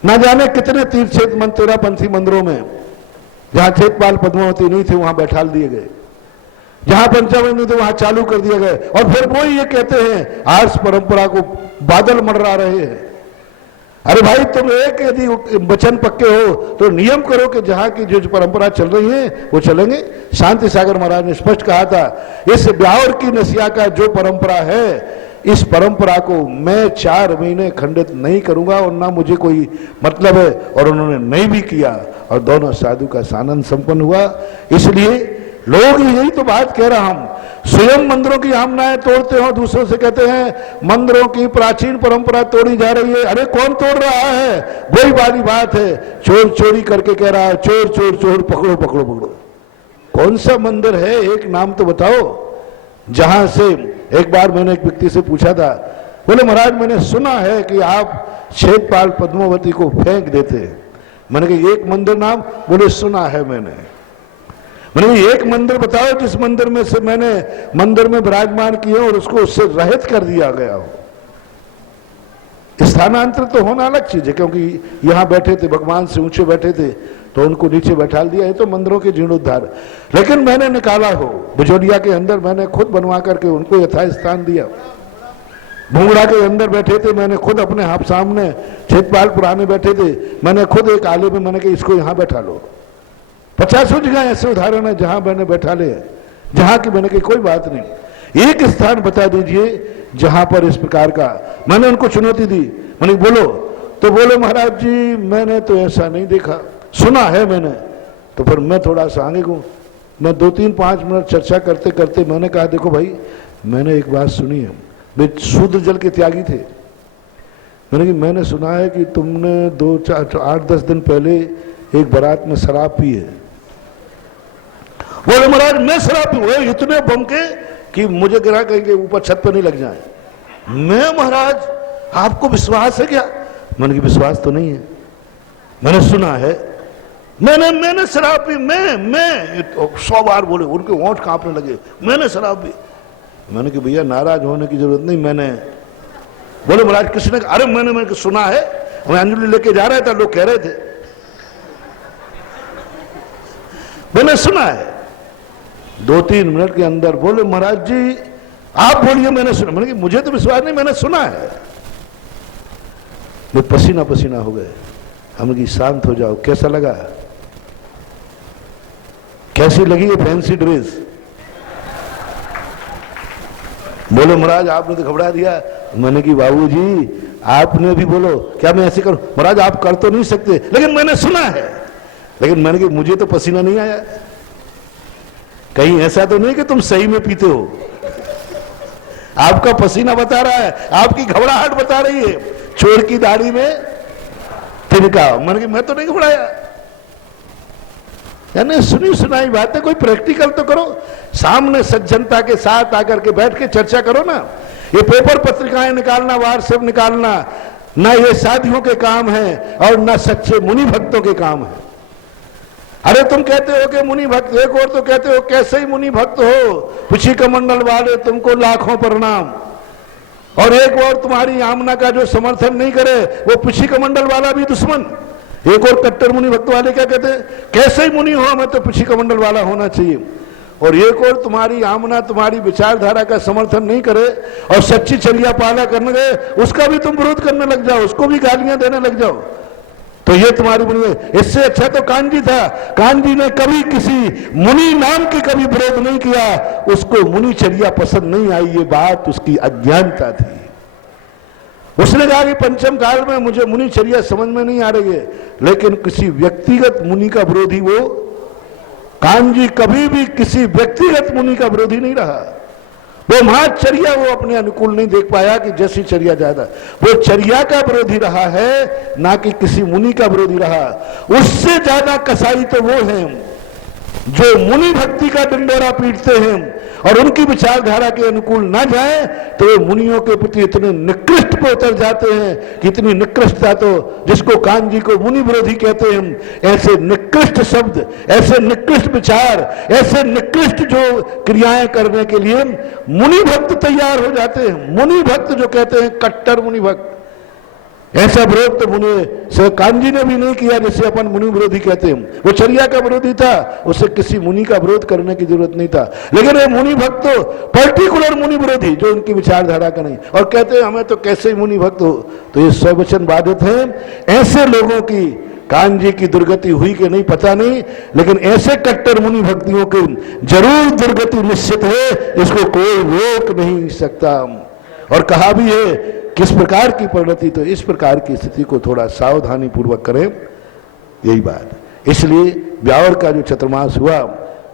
ना जाने कितने तीर्थ क्षेत्र मंदिर, 13 पंथी मंदिरों में जहां क्षेत्रपाल पद्मावती नहीं थे वहां बैठाल दिए गए, जहां पंचामृत नहीं थे वहां चालू कर दिए गए। और फिर वो ये कहते हैं आर्ष परंपरा को बादल मंडरा रहे हैं। अरे भाई, तुम एक यदि वचन पक्के हो तो नियम करो कि जहां की जो परंपरा चल रही है वो चलेंगे। शांति सागर महाराज ने स्पष्ट कहा था, इस ब्यावर की नसिया का जो परंपरा है, इस परंपरा को मैं 4 महीने खंडित नहीं करूंगा और ना मुझे कोई मतलब है। और उन्होंने नहीं भी किया और दोनों साधु का सानंद संपन्न हुआ। इसलिए लोग यही तो बात कह रहा हूं, स्वयं मंदिरों की आमनाएं तोड़ते हो, दूसरों से कहते हैं मंदिरों की प्राचीन परंपरा तोड़ी जा रही है। अरे कौन तोड़ रहा है? वही वाली बात है, चोर चोरी करके कह रहा है चोर चोर चोर, पकड़ो पकड़ो पकड़ो। कौन सा मंदिर है, एक नाम तो बताओ जहां से। एक बार मैंने एक व्यक्ति से पूछा था, बोले महाराज मैंने सुना है कि आप क्षेत्रपाल पद्मावती को फेंक देते हैं। मैंने कहा एक मंदिर नाम, बोले सुना है मैंने एक मंदिर बताओ जिस मंदिर में से मैंने मंदिर में विराजमान किए और उसको उससे रहित कर दिया गया हो। स्थानांतरित तो होना अलग चीज है, क्योंकि यहां बैठे थे भगवान से ऊंचे बैठे थे तो उनको नीचे बैठा दिया, है तो मंदिरों के जीर्णोद्धार। लेकिन मैंने निकाला हो बिजोलिया के अंदर, मैंने खुद बनवा करके उनको यथास्थान दिया। भूंगड़ा के अंदर बैठे थे, मैंने खुद अपने आप सामने क्षेत्रपाल पुराने बैठे थे, मैंने खुद एक आले में मैंने कहा इसको यहां बैठा लो। 50 जगह ऐसे उदाहरण है जहां मैंने बैठा ले, जहां की मैंने कही कोई बात नहीं, एक स्थान बता दीजिए जहां पर इस प्रकार का। मैंने उनको चुनौती दी, मैंने बोलो, तो बोले महाराज जी मैंने तो ऐसा नहीं देखा, सुना है मैंने। तो फिर मैं थोड़ा सा आगे गूं, मैं 2-3-5 मिनट चर्चा करते करते मैंने कहा देखो भाई मैंने एक बात सुनी है, वे शुद्ध जल के त्यागी थे। मैंने सुना है कि तुमने 8-10 दिन पहले एक बारात में शराब पी है। बोले महाराज मैं शराब पी, इतने बम के कि मुझे गिरा कहीं ऊपर छत पर नहीं लग जाए। मैं महाराज आपको विश्वास है क्या? मैंने कहा विश्वास तो नहीं है, मैंने सुना है, मैंने शराब पी, मैं 100 बार बोले, उनके होंठ कांपने लगे, मैंने शराब पी। मैंने कहा भैया नाराज होने की जरूरत नहीं, मैंने। बोले महाराज किसने? अरे मैंने सुना है, मैं अंजलि लेके जा रहा था, लोग कह रहे थे, मैंने सुना है। 2-3 मिनट के अंदर बोले महाराज जी आप बोलिए मैंने सुना। मैंने कहा मुझे तो विश्वास नहीं, मैंने सुना है। वे पसीना पसीना हो गए। हमने कहा शांत हो जाओ, कैसा लगा, कैसी लगी ये फैंसी ड्रेस? बोलो महाराज आपने तो घबरा दिया। मैंने कहा बाबूजी आपने भी बोलो, क्या मैं ऐसे करूं? महाराज आप कर तो नहीं सकते, लेकिन मैंने सुना है। लेकिन मैंने कहा मुझे तो पसीना नहीं आया, कहीं ऐसा तो नहीं कि तुम सही में पीते हो? आपका पसीना बता रहा है, आपकी घबराहट बता रही है, चोर की दाढ़ी में तिनका। मैंने कहा मैं तो नहीं घबराया। यानी सुनी सुनाई बातें कोई प्रैक्टिकल तो करो, सामने सज्जनता के साथ आकर के बैठ के चर्चा करो ना। ये पेपर पत्रिकाएं निकालना, व्हाट्सएप निकालना, ना ये शादियों के काम है और ना सच्चे मुनि भक्तों के काम है। अरे तुम कहते हो कि मुनि भक्त, एक और तो कहते हो कैसे ही मुनि भक्त हो, पुछी कमंडल वाले तुमको लाखों प्रणाम। और एक और तुम्हारी आमना का जो समर्थन नहीं करे वो पुछी कमंडल वाला भी दुश्मन। एक और कट्टर मुनि भक्त वाले क्या कहते हैं, कैसे ही मुनि हो हमें तो पुछी कमंडल वाला होना चाहिए। और एक और तुम्हारी आमना तुम्हारी विचारधारा का समर्थन नहीं करे और सच्ची चर्या पाला करने गए उसका भी तुम विरोध करने लग जाओ, उसको भी गालियां देने लग जाओ, तो ये तुम्हारी मुनि। इससे अच्छा तो कानजी था, कानजी ने कभी किसी मुनि नाम के कभी विरोध नहीं किया, उसको मुनिचर्या पसंद नहीं आई, ये बात उसकी अज्ञानता थी। उसने कहा कि पंचम काल में मुझे मुनिचर्या समझ में नहीं आ रही है, लेकिन किसी व्यक्तिगत मुनि का विरोधी वो कानजी कभी भी किसी व्यक्तिगत मुनि का विरोधी नहीं रहा। वो महाचर्या वो अपने अनुकूल नहीं देख पाया कि जैसी चर्या ज्यादा, वो चर्या का विरोधी रहा है, ना कि किसी मुनि का विरोधी रहा। उससे ज्यादा कसाई तो वो हैं जो मुनि भक्ति का डंडोरा पीटते हैं और उनकी विचारधारा के अनुकूल ना जाए तो वे मुनियों के प्रति इतने निकृष्ट पे उतर जाते हैं कि इतनी निकृष्टता, तो जिसको कानजी को मुनि विरोधी कहते हैं, ऐसे निकृष्ट शब्द, ऐसे निकृष्ट विचार, ऐसे निकृष्ट जो क्रियाएं करने के लिए मुनि भक्त तैयार हो जाते हैं। मुनि भक्त जो कहते हैं कट्टर मुनि भक्त, ऐसा विरोध तो मुनि कानजी ने भी नहीं किया जैसे अपन मुनि विरोधी कहते हैं। वो चर्या का विरोधी था, उसे किसी मुनि का विरोध करने की जरूरत नहीं था। लेकिन ये मुनि भक्त तो पर्टिकुलर मुनि विरोधी जो उनकी विचारधारा का नहीं, और कहते हैं हमें तो कैसे ही मुनि भक्त हो, तो ये स्ववचन बाधित है। ऐसे लोगों की कानजी की दुर्गति हुई कि नहीं पता नहीं, लेकिन ऐसे कट्टर मुनि भक्तियों की जरूर दुर्गति निश्चित है, इसको कोई रोक नहीं सकता। और कहा भी है किस प्रकार की परिणति, तो इस प्रकार की स्थिति को थोड़ा सावधानी पूर्वक करें, यही बात। इसलिए ब्यावर का जो चतुर्मास हुआ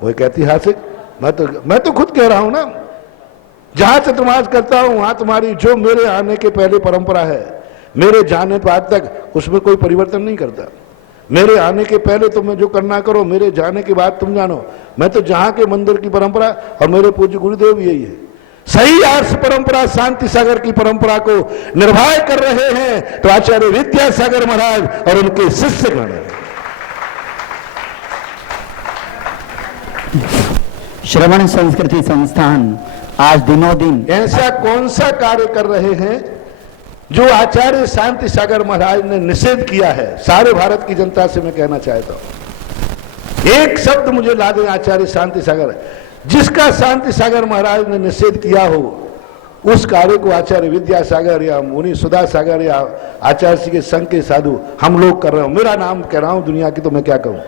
वो एक ऐतिहासिक, मैं तो खुद कह रहा हूं ना, जहां चतुर्मास करता हूं वहां तुम्हारी जो मेरे आने के पहले परंपरा है, मेरे जाने बाद तक उसमें कोई परिवर्तन नहीं करता। मेरे आने के पहले तुम्हें जो करना करो, मेरे जाने के बाद तुम जानो। मैं तो जहां के मंदिर की परंपरा और मेरे पूज्य गुरुदेव भी यही है, सही आर्ष परंपरा शांति सागर की परंपरा को निर्वाह कर रहे हैं तो आचार्य विद्यासागर महाराज और उनके शिष्यगण। श्रवण संस्कृति संस्थान आज दिनों दिन ऐसा कौन सा कार्य कर रहे हैं जो आचार्य शांति सागर महाराज ने निषेध किया है? सारे भारत की जनता से मैं कहना चाहता हूं, एक शब्द मुझे ला दें आचार्य शांति सागर, जिसका शांति सागर महाराज ने निषेध किया हो, उस कार्य को आचार्य विद्यासागर या मुनि सुधा सागर या आचार्य श्री के संघ के साधु हम लोग कर रहे हो। मेरा नाम कह रहा हूं दुनिया की, तो मैं क्या कहूं?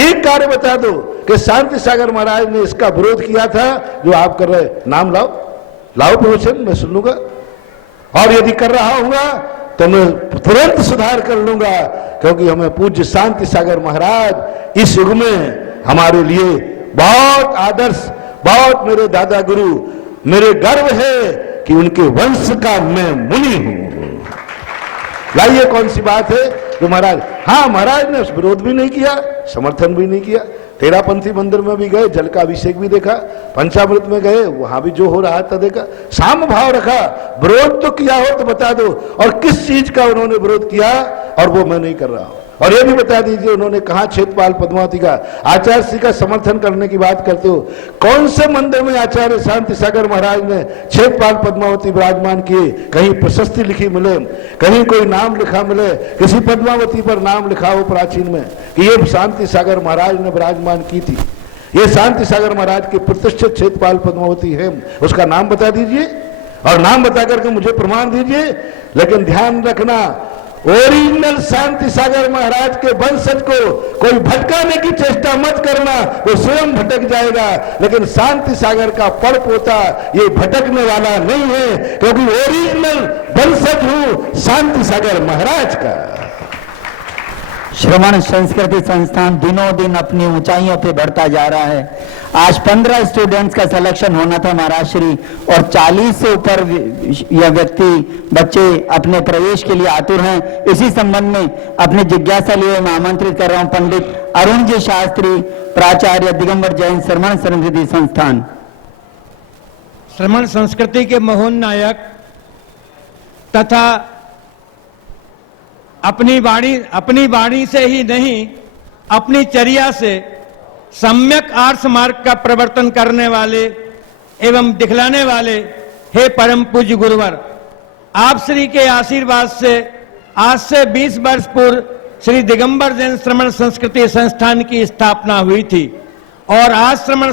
एक कार्य बता दो कि शांति सागर महाराज ने इसका विरोध किया था जो आप कर रहे, नाम लाओ, लाओ प्रवचन, मैं सुन लूंगा, और यदि कर रहा हूंगा तो मैं तुरंत सुधार कर लूंगा, क्योंकि हमें पूज्य शांति सागर महाराज इस युग में हमारे लिए बहुत आदर्श, बहुत मेरे दादा गुरु, मेरे गर्व है कि उनके वंश का मैं मुनि हूं। लाइए कौन सी बात है जो महाराज, हाँ महाराज ने विरोध भी नहीं किया, समर्थन भी नहीं किया। तेरापंथी मंदिर में भी गए, जल का अभिषेक भी देखा, पंचामृत में गए, वहां भी जो हो रहा था देखा, साम भाव रखा। विरोध तो किया हो तो बता दो, और किस चीज का उन्होंने विरोध किया, और वो मैं नहीं कर रहा हूं। और ये भी बता दीजिए उन्होंने कहा क्षेत्रपाल पद्मावती का, आचार्य श्री का समर्थन करने की बात करते हो, कौन से मंदिर में आचार्य शांति सागर महाराज ने क्षेत्रपाल पद्मावती विराजमान किए? कहीं प्रशस्ति लिखी मिले, कहीं कोई नाम लिखा मिले, किसी पद्मावती पर नाम लिखा हो प्राचीन में कि ये शांति सागर महाराज ने विराजमान की थी, ये शांति सागर महाराज के प्रतिष्ठित क्षेत्रपाल पद्मावती है, उसका नाम बता दीजिए और नाम बता करके मुझे प्रमाण दीजिए। लेकिन ध्यान रखना, ओरिजिनल शांति सागर महाराज के वंशज को कोई भटकाने की चेष्टा मत करना, वो स्वयं भटक जाएगा। लेकिन शांति सागर का पड़ पोता ये भटकने वाला नहीं है, क्योंकि ओरिजिनल वंशज हूं शांति सागर महाराज का। श्रवण संस्कृति संस्थान दिनों दिन अपनी ऊंचाइयों पे बढ़ता जा रहा है। आज 15 स्टूडेंट्स का सिलेक्शन होना था महाराज श्री, और 40 से ऊपर यह व्यक्ति बच्चे अपने प्रवेश के लिए आतुर हैं। इसी संबंध में अपने जिज्ञासा लिए मैं आमंत्रित कर रहा हूं पंडित अरुण जी शास्त्री, प्राचार्य दिगंबर जैन श्रवण संस्कृति संस्थान। श्रवण संस्कृति के महोन नायक तथा अपनी वाणी से ही नहीं, अपनी चर्या से सम्यक आर्ष मार्ग का प्रवर्तन करने वाले एवं दिखलाने वाले हे परम पूज्य गुरुवर, आप श्री के आशीर्वाद से आज से 20 वर्ष पूर्व श्री दिगंबर जैन श्रवण संस्कृति संस्थान की स्थापना हुई थी, और आज श्रवण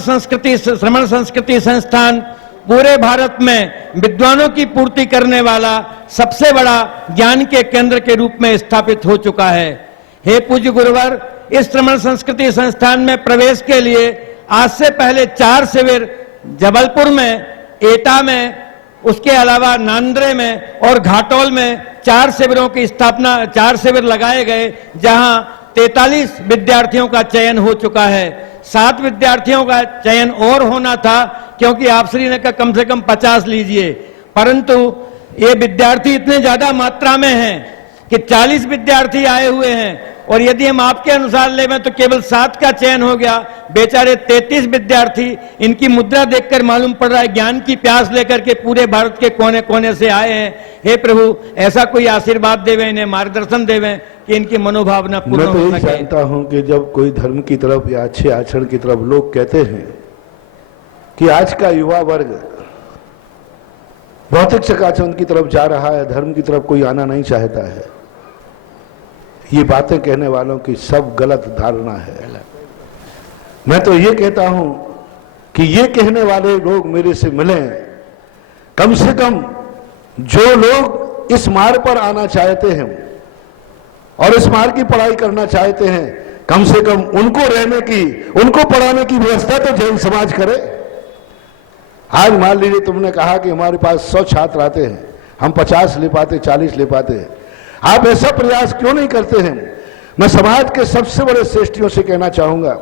संस्कृति संस्थान पूरे भारत में विद्वानों की पूर्ति करने वाला सबसे बड़ा ज्ञान के केंद्र के रूप में स्थापित हो चुका है। हे पूज्य गुरुवर, इस श्रवण संस्कृति संस्थान में प्रवेश के लिए आज से पहले 4 शिविर जबलपुर में, एटा में, उसके अलावा नांद्रे में और घाटोल में 4 शिविरों की स्थापना, 4 शिविर लगाए गए, जहां 43 विद्यार्थियों का चयन हो चुका है। 7 विद्यार्थियों का चयन और होना था, क्योंकि आप श्री ने कहा कम से कम 50 लीजिए, परंतु ये विद्यार्थी इतने ज्यादा मात्रा में हैं कि 40 विद्यार्थी आए हुए हैं, और यदि हम आपके अनुसार लें तो केवल 7 का चयन हो गया। बेचारे 33 विद्यार्थी, इनकी मुद्रा देखकर मालूम पड़ रहा है ज्ञान की प्यास लेकर के पूरे भारत के कोने कोने से आए हैं। हे प्रभु, ऐसा कोई आशीर्वाद देवे, इन्हें मार्गदर्शन देवे कि इनकी मनोभावना पूर्ण हो सके। मैं तो यही जानता हूं कि जब कोई धर्म की तरफ या अच्छे आचरण की तरफ लोग कहते हैं कि आज का युवा वर्ग भौतिक चकाचौंध की तरफ जा रहा है, धर्म की तरफ कोई आना नहीं चाहता है, ये बातें कहने वालों की सब गलत धारणा है। मैं तो ये कहता हूं कि ये कहने वाले लोग मेरे से मिलें, कम से कम जो लोग इस मार्ग पर आना चाहते हैं और इस मार्ग की पढ़ाई करना चाहते हैं, कम से कम उनको रहने की, उनको पढ़ाने की व्यवस्था तो जैन समाज करे। आज मान लीजिए तुमने कहा कि हमारे पास 100 छात्र आते हैं, हम 50 ले पाते, 40 ले पाते हैं, आप ऐसा प्रयास क्यों नहीं करते हैं? मैं समाज के सबसे बड़े श्रेष्ठियों से कहना चाहूंगा,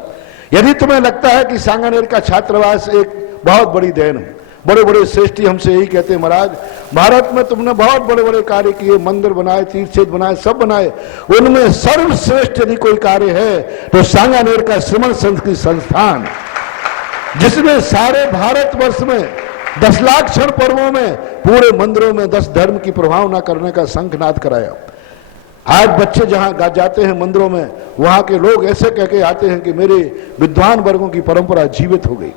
यदि तुम्हें लगता है कि सांगानेर का छात्रावास एक बहुत बड़ी देन है, बड़े बड़े श्रेष्ठी हमसे यही कहते हैं, महाराज भारत में तुमने बहुत बड़े बड़े कार्य किए, मंदिर बनाए, तीर्थ क्षेत्र बनाए, सब बनाए, उनमें सर्वश्रेष्ठ यदि कोई कार्य है तो सांगानेर का श्रमण संस्कृति संस्थान, जिसने सारे भारतवर्ष में 10 लाख क्षण पर्वों में पूरे मंदिरों में 10 धर्म की प्रभावना करने का शंखनाद कराया। आज बच्चे जहां जाते हैं मंदिरों में, वहां के लोग ऐसे कह के आते हैं कि मेरे विद्वान वर्गों की परंपरा जीवित हो गई।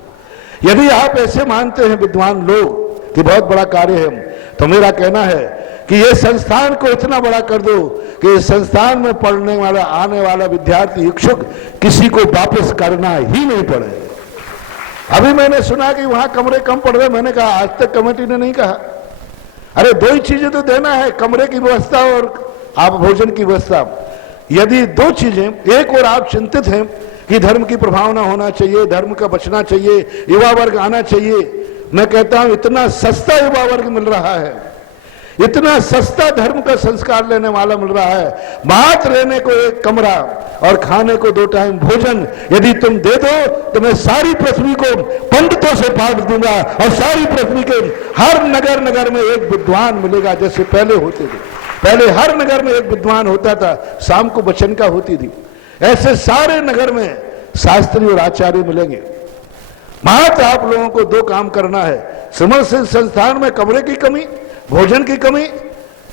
यदि आप ऐसे मानते हैं विद्वान लोग कि बहुत बड़ा कार्य है, तो मेरा कहना है कि ये संस्थान को इतना बड़ा कर दो कि इस संस्थान में पढ़ने वाला आने वाला विद्यार्थी इच्छुक किसी को वापस करना ही नहीं पड़े। अभी मैंने सुना कि वहां कमरे कम पड़ रहे, मैंने कहा आज तक कमेटी ने नहीं कहा। अरे 2 ही चीजें तो देना है, कमरे की व्यवस्था और आप भोजन की व्यवस्था। यदि 2 चीजें, एक और आप चिंतित हैं कि धर्म की प्रभावना होना चाहिए, धर्म का बचना चाहिए, युवा वर्ग आना चाहिए, मैं कहता हूं इतना सस्ता युवा वर्ग मिल रहा है, इतना सस्ता धर्म का संस्कार लेने वाला मिल रहा है, मात्र रहने को एक कमरा और खाने को 2 टाइम भोजन यदि तुम दे दो तो मैं सारी पृथ्वी को पंडितों से बांट दूंगा और सारी पृथ्वी के हर नगर नगर में एक विद्वान मिलेगा, जैसे पहले होते थे। पहले हर नगर में एक विद्वान होता था, शाम को बचनका होती थी, ऐसे सारे नगर में शास्त्री और आचार्य मिलेंगे। मात्र आप लोगों को 2 काम करना है, श्रमण संस्थान में कमरे की कमी, भोजन की कमी।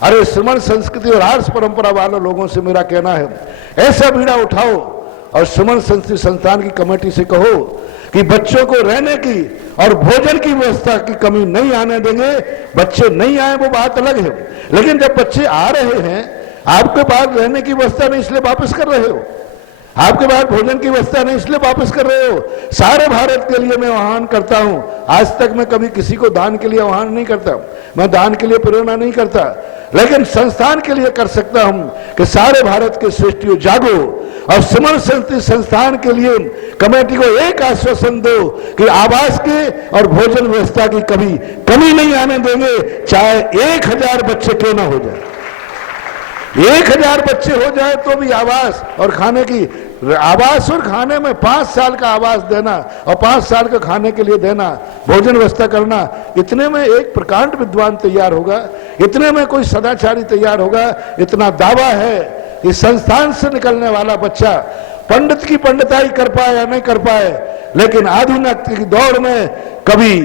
अरे श्रमण संस्कृति और आर्ष परंपरा वाले लोगों से मेरा कहना है, ऐसा बीड़ा उठाओ और श्रमण संस्कृति संस्थान की कमेटी से कहो कि बच्चों को रहने की और भोजन की व्यवस्था की कमी नहीं आने देंगे। बच्चे नहीं आए वो बात अलग है, लेकिन जब बच्चे आ रहे हैं, आपके पास रहने की व्यवस्था नहीं इसलिए वापस कर रहे हो, आपके पास भोजन की व्यवस्था नहीं इसलिए वापस कर रहे हो। सारे भारत के लिए मैं आह्वान करता हूं, आज तक मैं कभी किसी को दान के लिए आह्वान नहीं करता, मैं दान के लिए प्रेरणा नहीं करता, लेकिन संस्थान के लिए कर सकता हूं कि सारे भारत के श्रेष्ठियों जागो और श्रमण संस्कृति संस्थान के लिए कमेटी को एक आश्वासन दो कि आवास के और भोजन व्यवस्था की कमी नहीं आने देंगे, चाहे 1000 बच्चे क्यों ना हो जाए, 1000 बच्चे हो जाए तो भी आवास और खाने की, आवास और खाने में 5 साल का आवास देना और 5 साल का खाने के लिए देना, भोजन व्यवस्था करना, इतने में एक प्रकांड विद्वान तैयार होगा, इतने में कोई सदाचारी तैयार होगा। इतना दावा है कि संस्थान से निकलने वाला बच्चा पंडित की पंडिताई कर पाए या नहीं कर पाए, लेकिन आधुनिक की दौर में कभी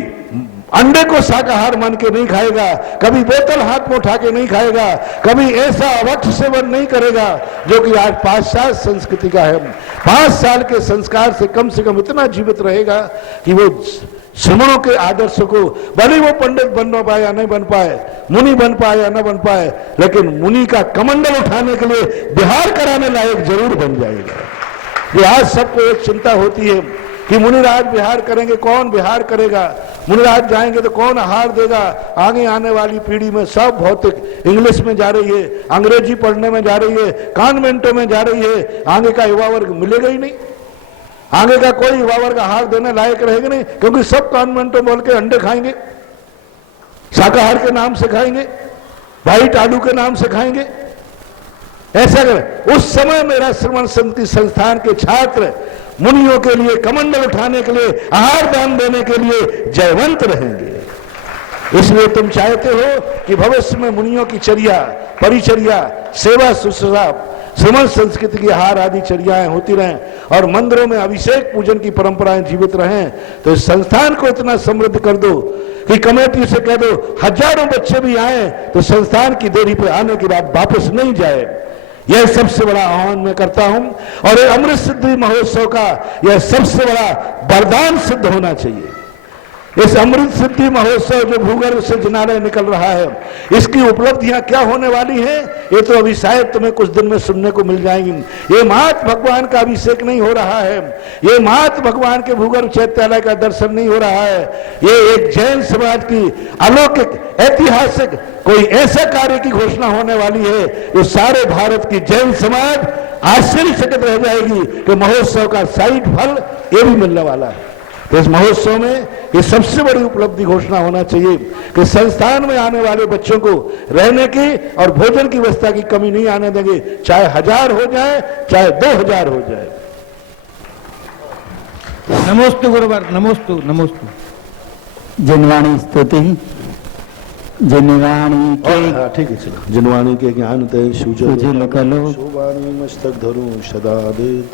अंडे को शाकाहार मान के नहीं खाएगा, कभी बोतल हाथ में उठा के नहीं खाएगा, कभी ऐसा अवक्ष सेवन नहीं करेगा जो कि आज पाश्चात्य संस्कृति का है। 5 साल के संस्कार से कम इतना जीवित रहेगा कि वो श्रमणों के आदर्श को, भले वो पंडित बन पाए या नहीं बन पाए, मुनि बन पाए या न बन पाए, लेकिन मुनि का कमंडल उठाने के लिए बिहार कराने लायक जरूर बन जाएगा। ये आज सबको एक चिंता होती है कि मुनिराज बिहार करेंगे, कौन बिहार करेगा, मुनिराज जाएंगे तो कौन आहार देगा। आगे आने वाली पीढ़ी में सब भौतिक इंग्लिश में जा रही है, अंग्रेजी पढ़ने में जा रही है, कॉन्वेंटों में जा रही है, आगे का युवा वर्ग मिलेगा ही नहीं, आगे का कोई युवा वर्ग आहार देने लायक रहेगा नहीं, क्योंकि सब कॉन्वेंटों बोल के अंडे खाएंगे, शाकाहार के नाम से खाएंगे, व्हाइट आलू के नाम से खाएंगे। ऐसा करें, उस समय मेरा श्रमण संस्थान के छात्र मुनियों के लिए कमंडल उठाने के लिए, आहार दान देने के लिए जयवंत रहेंगे। इसलिए तुम चाहते हो कि भविष्य में मुनियों की चर्या, परिचर्या, सेवा शुश्रूषा, श्रमण संस्कृति की आहार आदि चर्याएं होती रहें और मंदिरों में अभिषेक पूजन की परंपराएं जीवित रहें। तो इस संस्थान को इतना समृद्ध कर दो कि कमेटी से कह दो हजारों बच्चे भी आए तो संस्थान की देरी पे आने के बाद वापस नहीं जाए। यह सबसे बड़ा आह्वान मैं करता हूं और ये अमृत सिद्धि महोत्सव का यह सबसे बड़ा वरदान सिद्ध होना चाहिए। इस अमृत सिद्धि महोत्सव जो भूगर्भ से जिनालय निकल रहा है, इसकी उपलब्धियां क्या होने वाली हैं, ये तो अभी शायद तुम्हें कुछ दिन में सुनने को मिल जाएंगी। ये मात्र भगवान का अभिषेक नहीं हो रहा है, ये मात्र भगवान के भूगर्भ चैत्यालय का दर्शन नहीं हो रहा है, ये एक जैन समाज की अलौकिक ऐतिहासिक कोई ऐसा कार्य की घोषणा होने वाली है जो सारे भारत की जैन समाज आश्चर्यचकित रह जाएगी कि महोत्सव का साइड फल ये भी मिलने वाला है। तो इस महोत्सव में ये सबसे बड़ी उपलब्धि घोषणा होना चाहिए कि संस्थान में आने वाले बच्चों को रहने की और भोजन की व्यवस्था की कमी नहीं आने देंगे, चाहे 1000 हो जाए चाहे 2000 हो जाए। नमोस्तु गुरुवर, नमोस्तु नमोस्तु। जिनवाणी स्तुति जिनवाणी के हाँ ठीक है चलो। जिनवाणी के ज्ञान ते सुजल कलो शोभानी मस्तक धरू सदा देत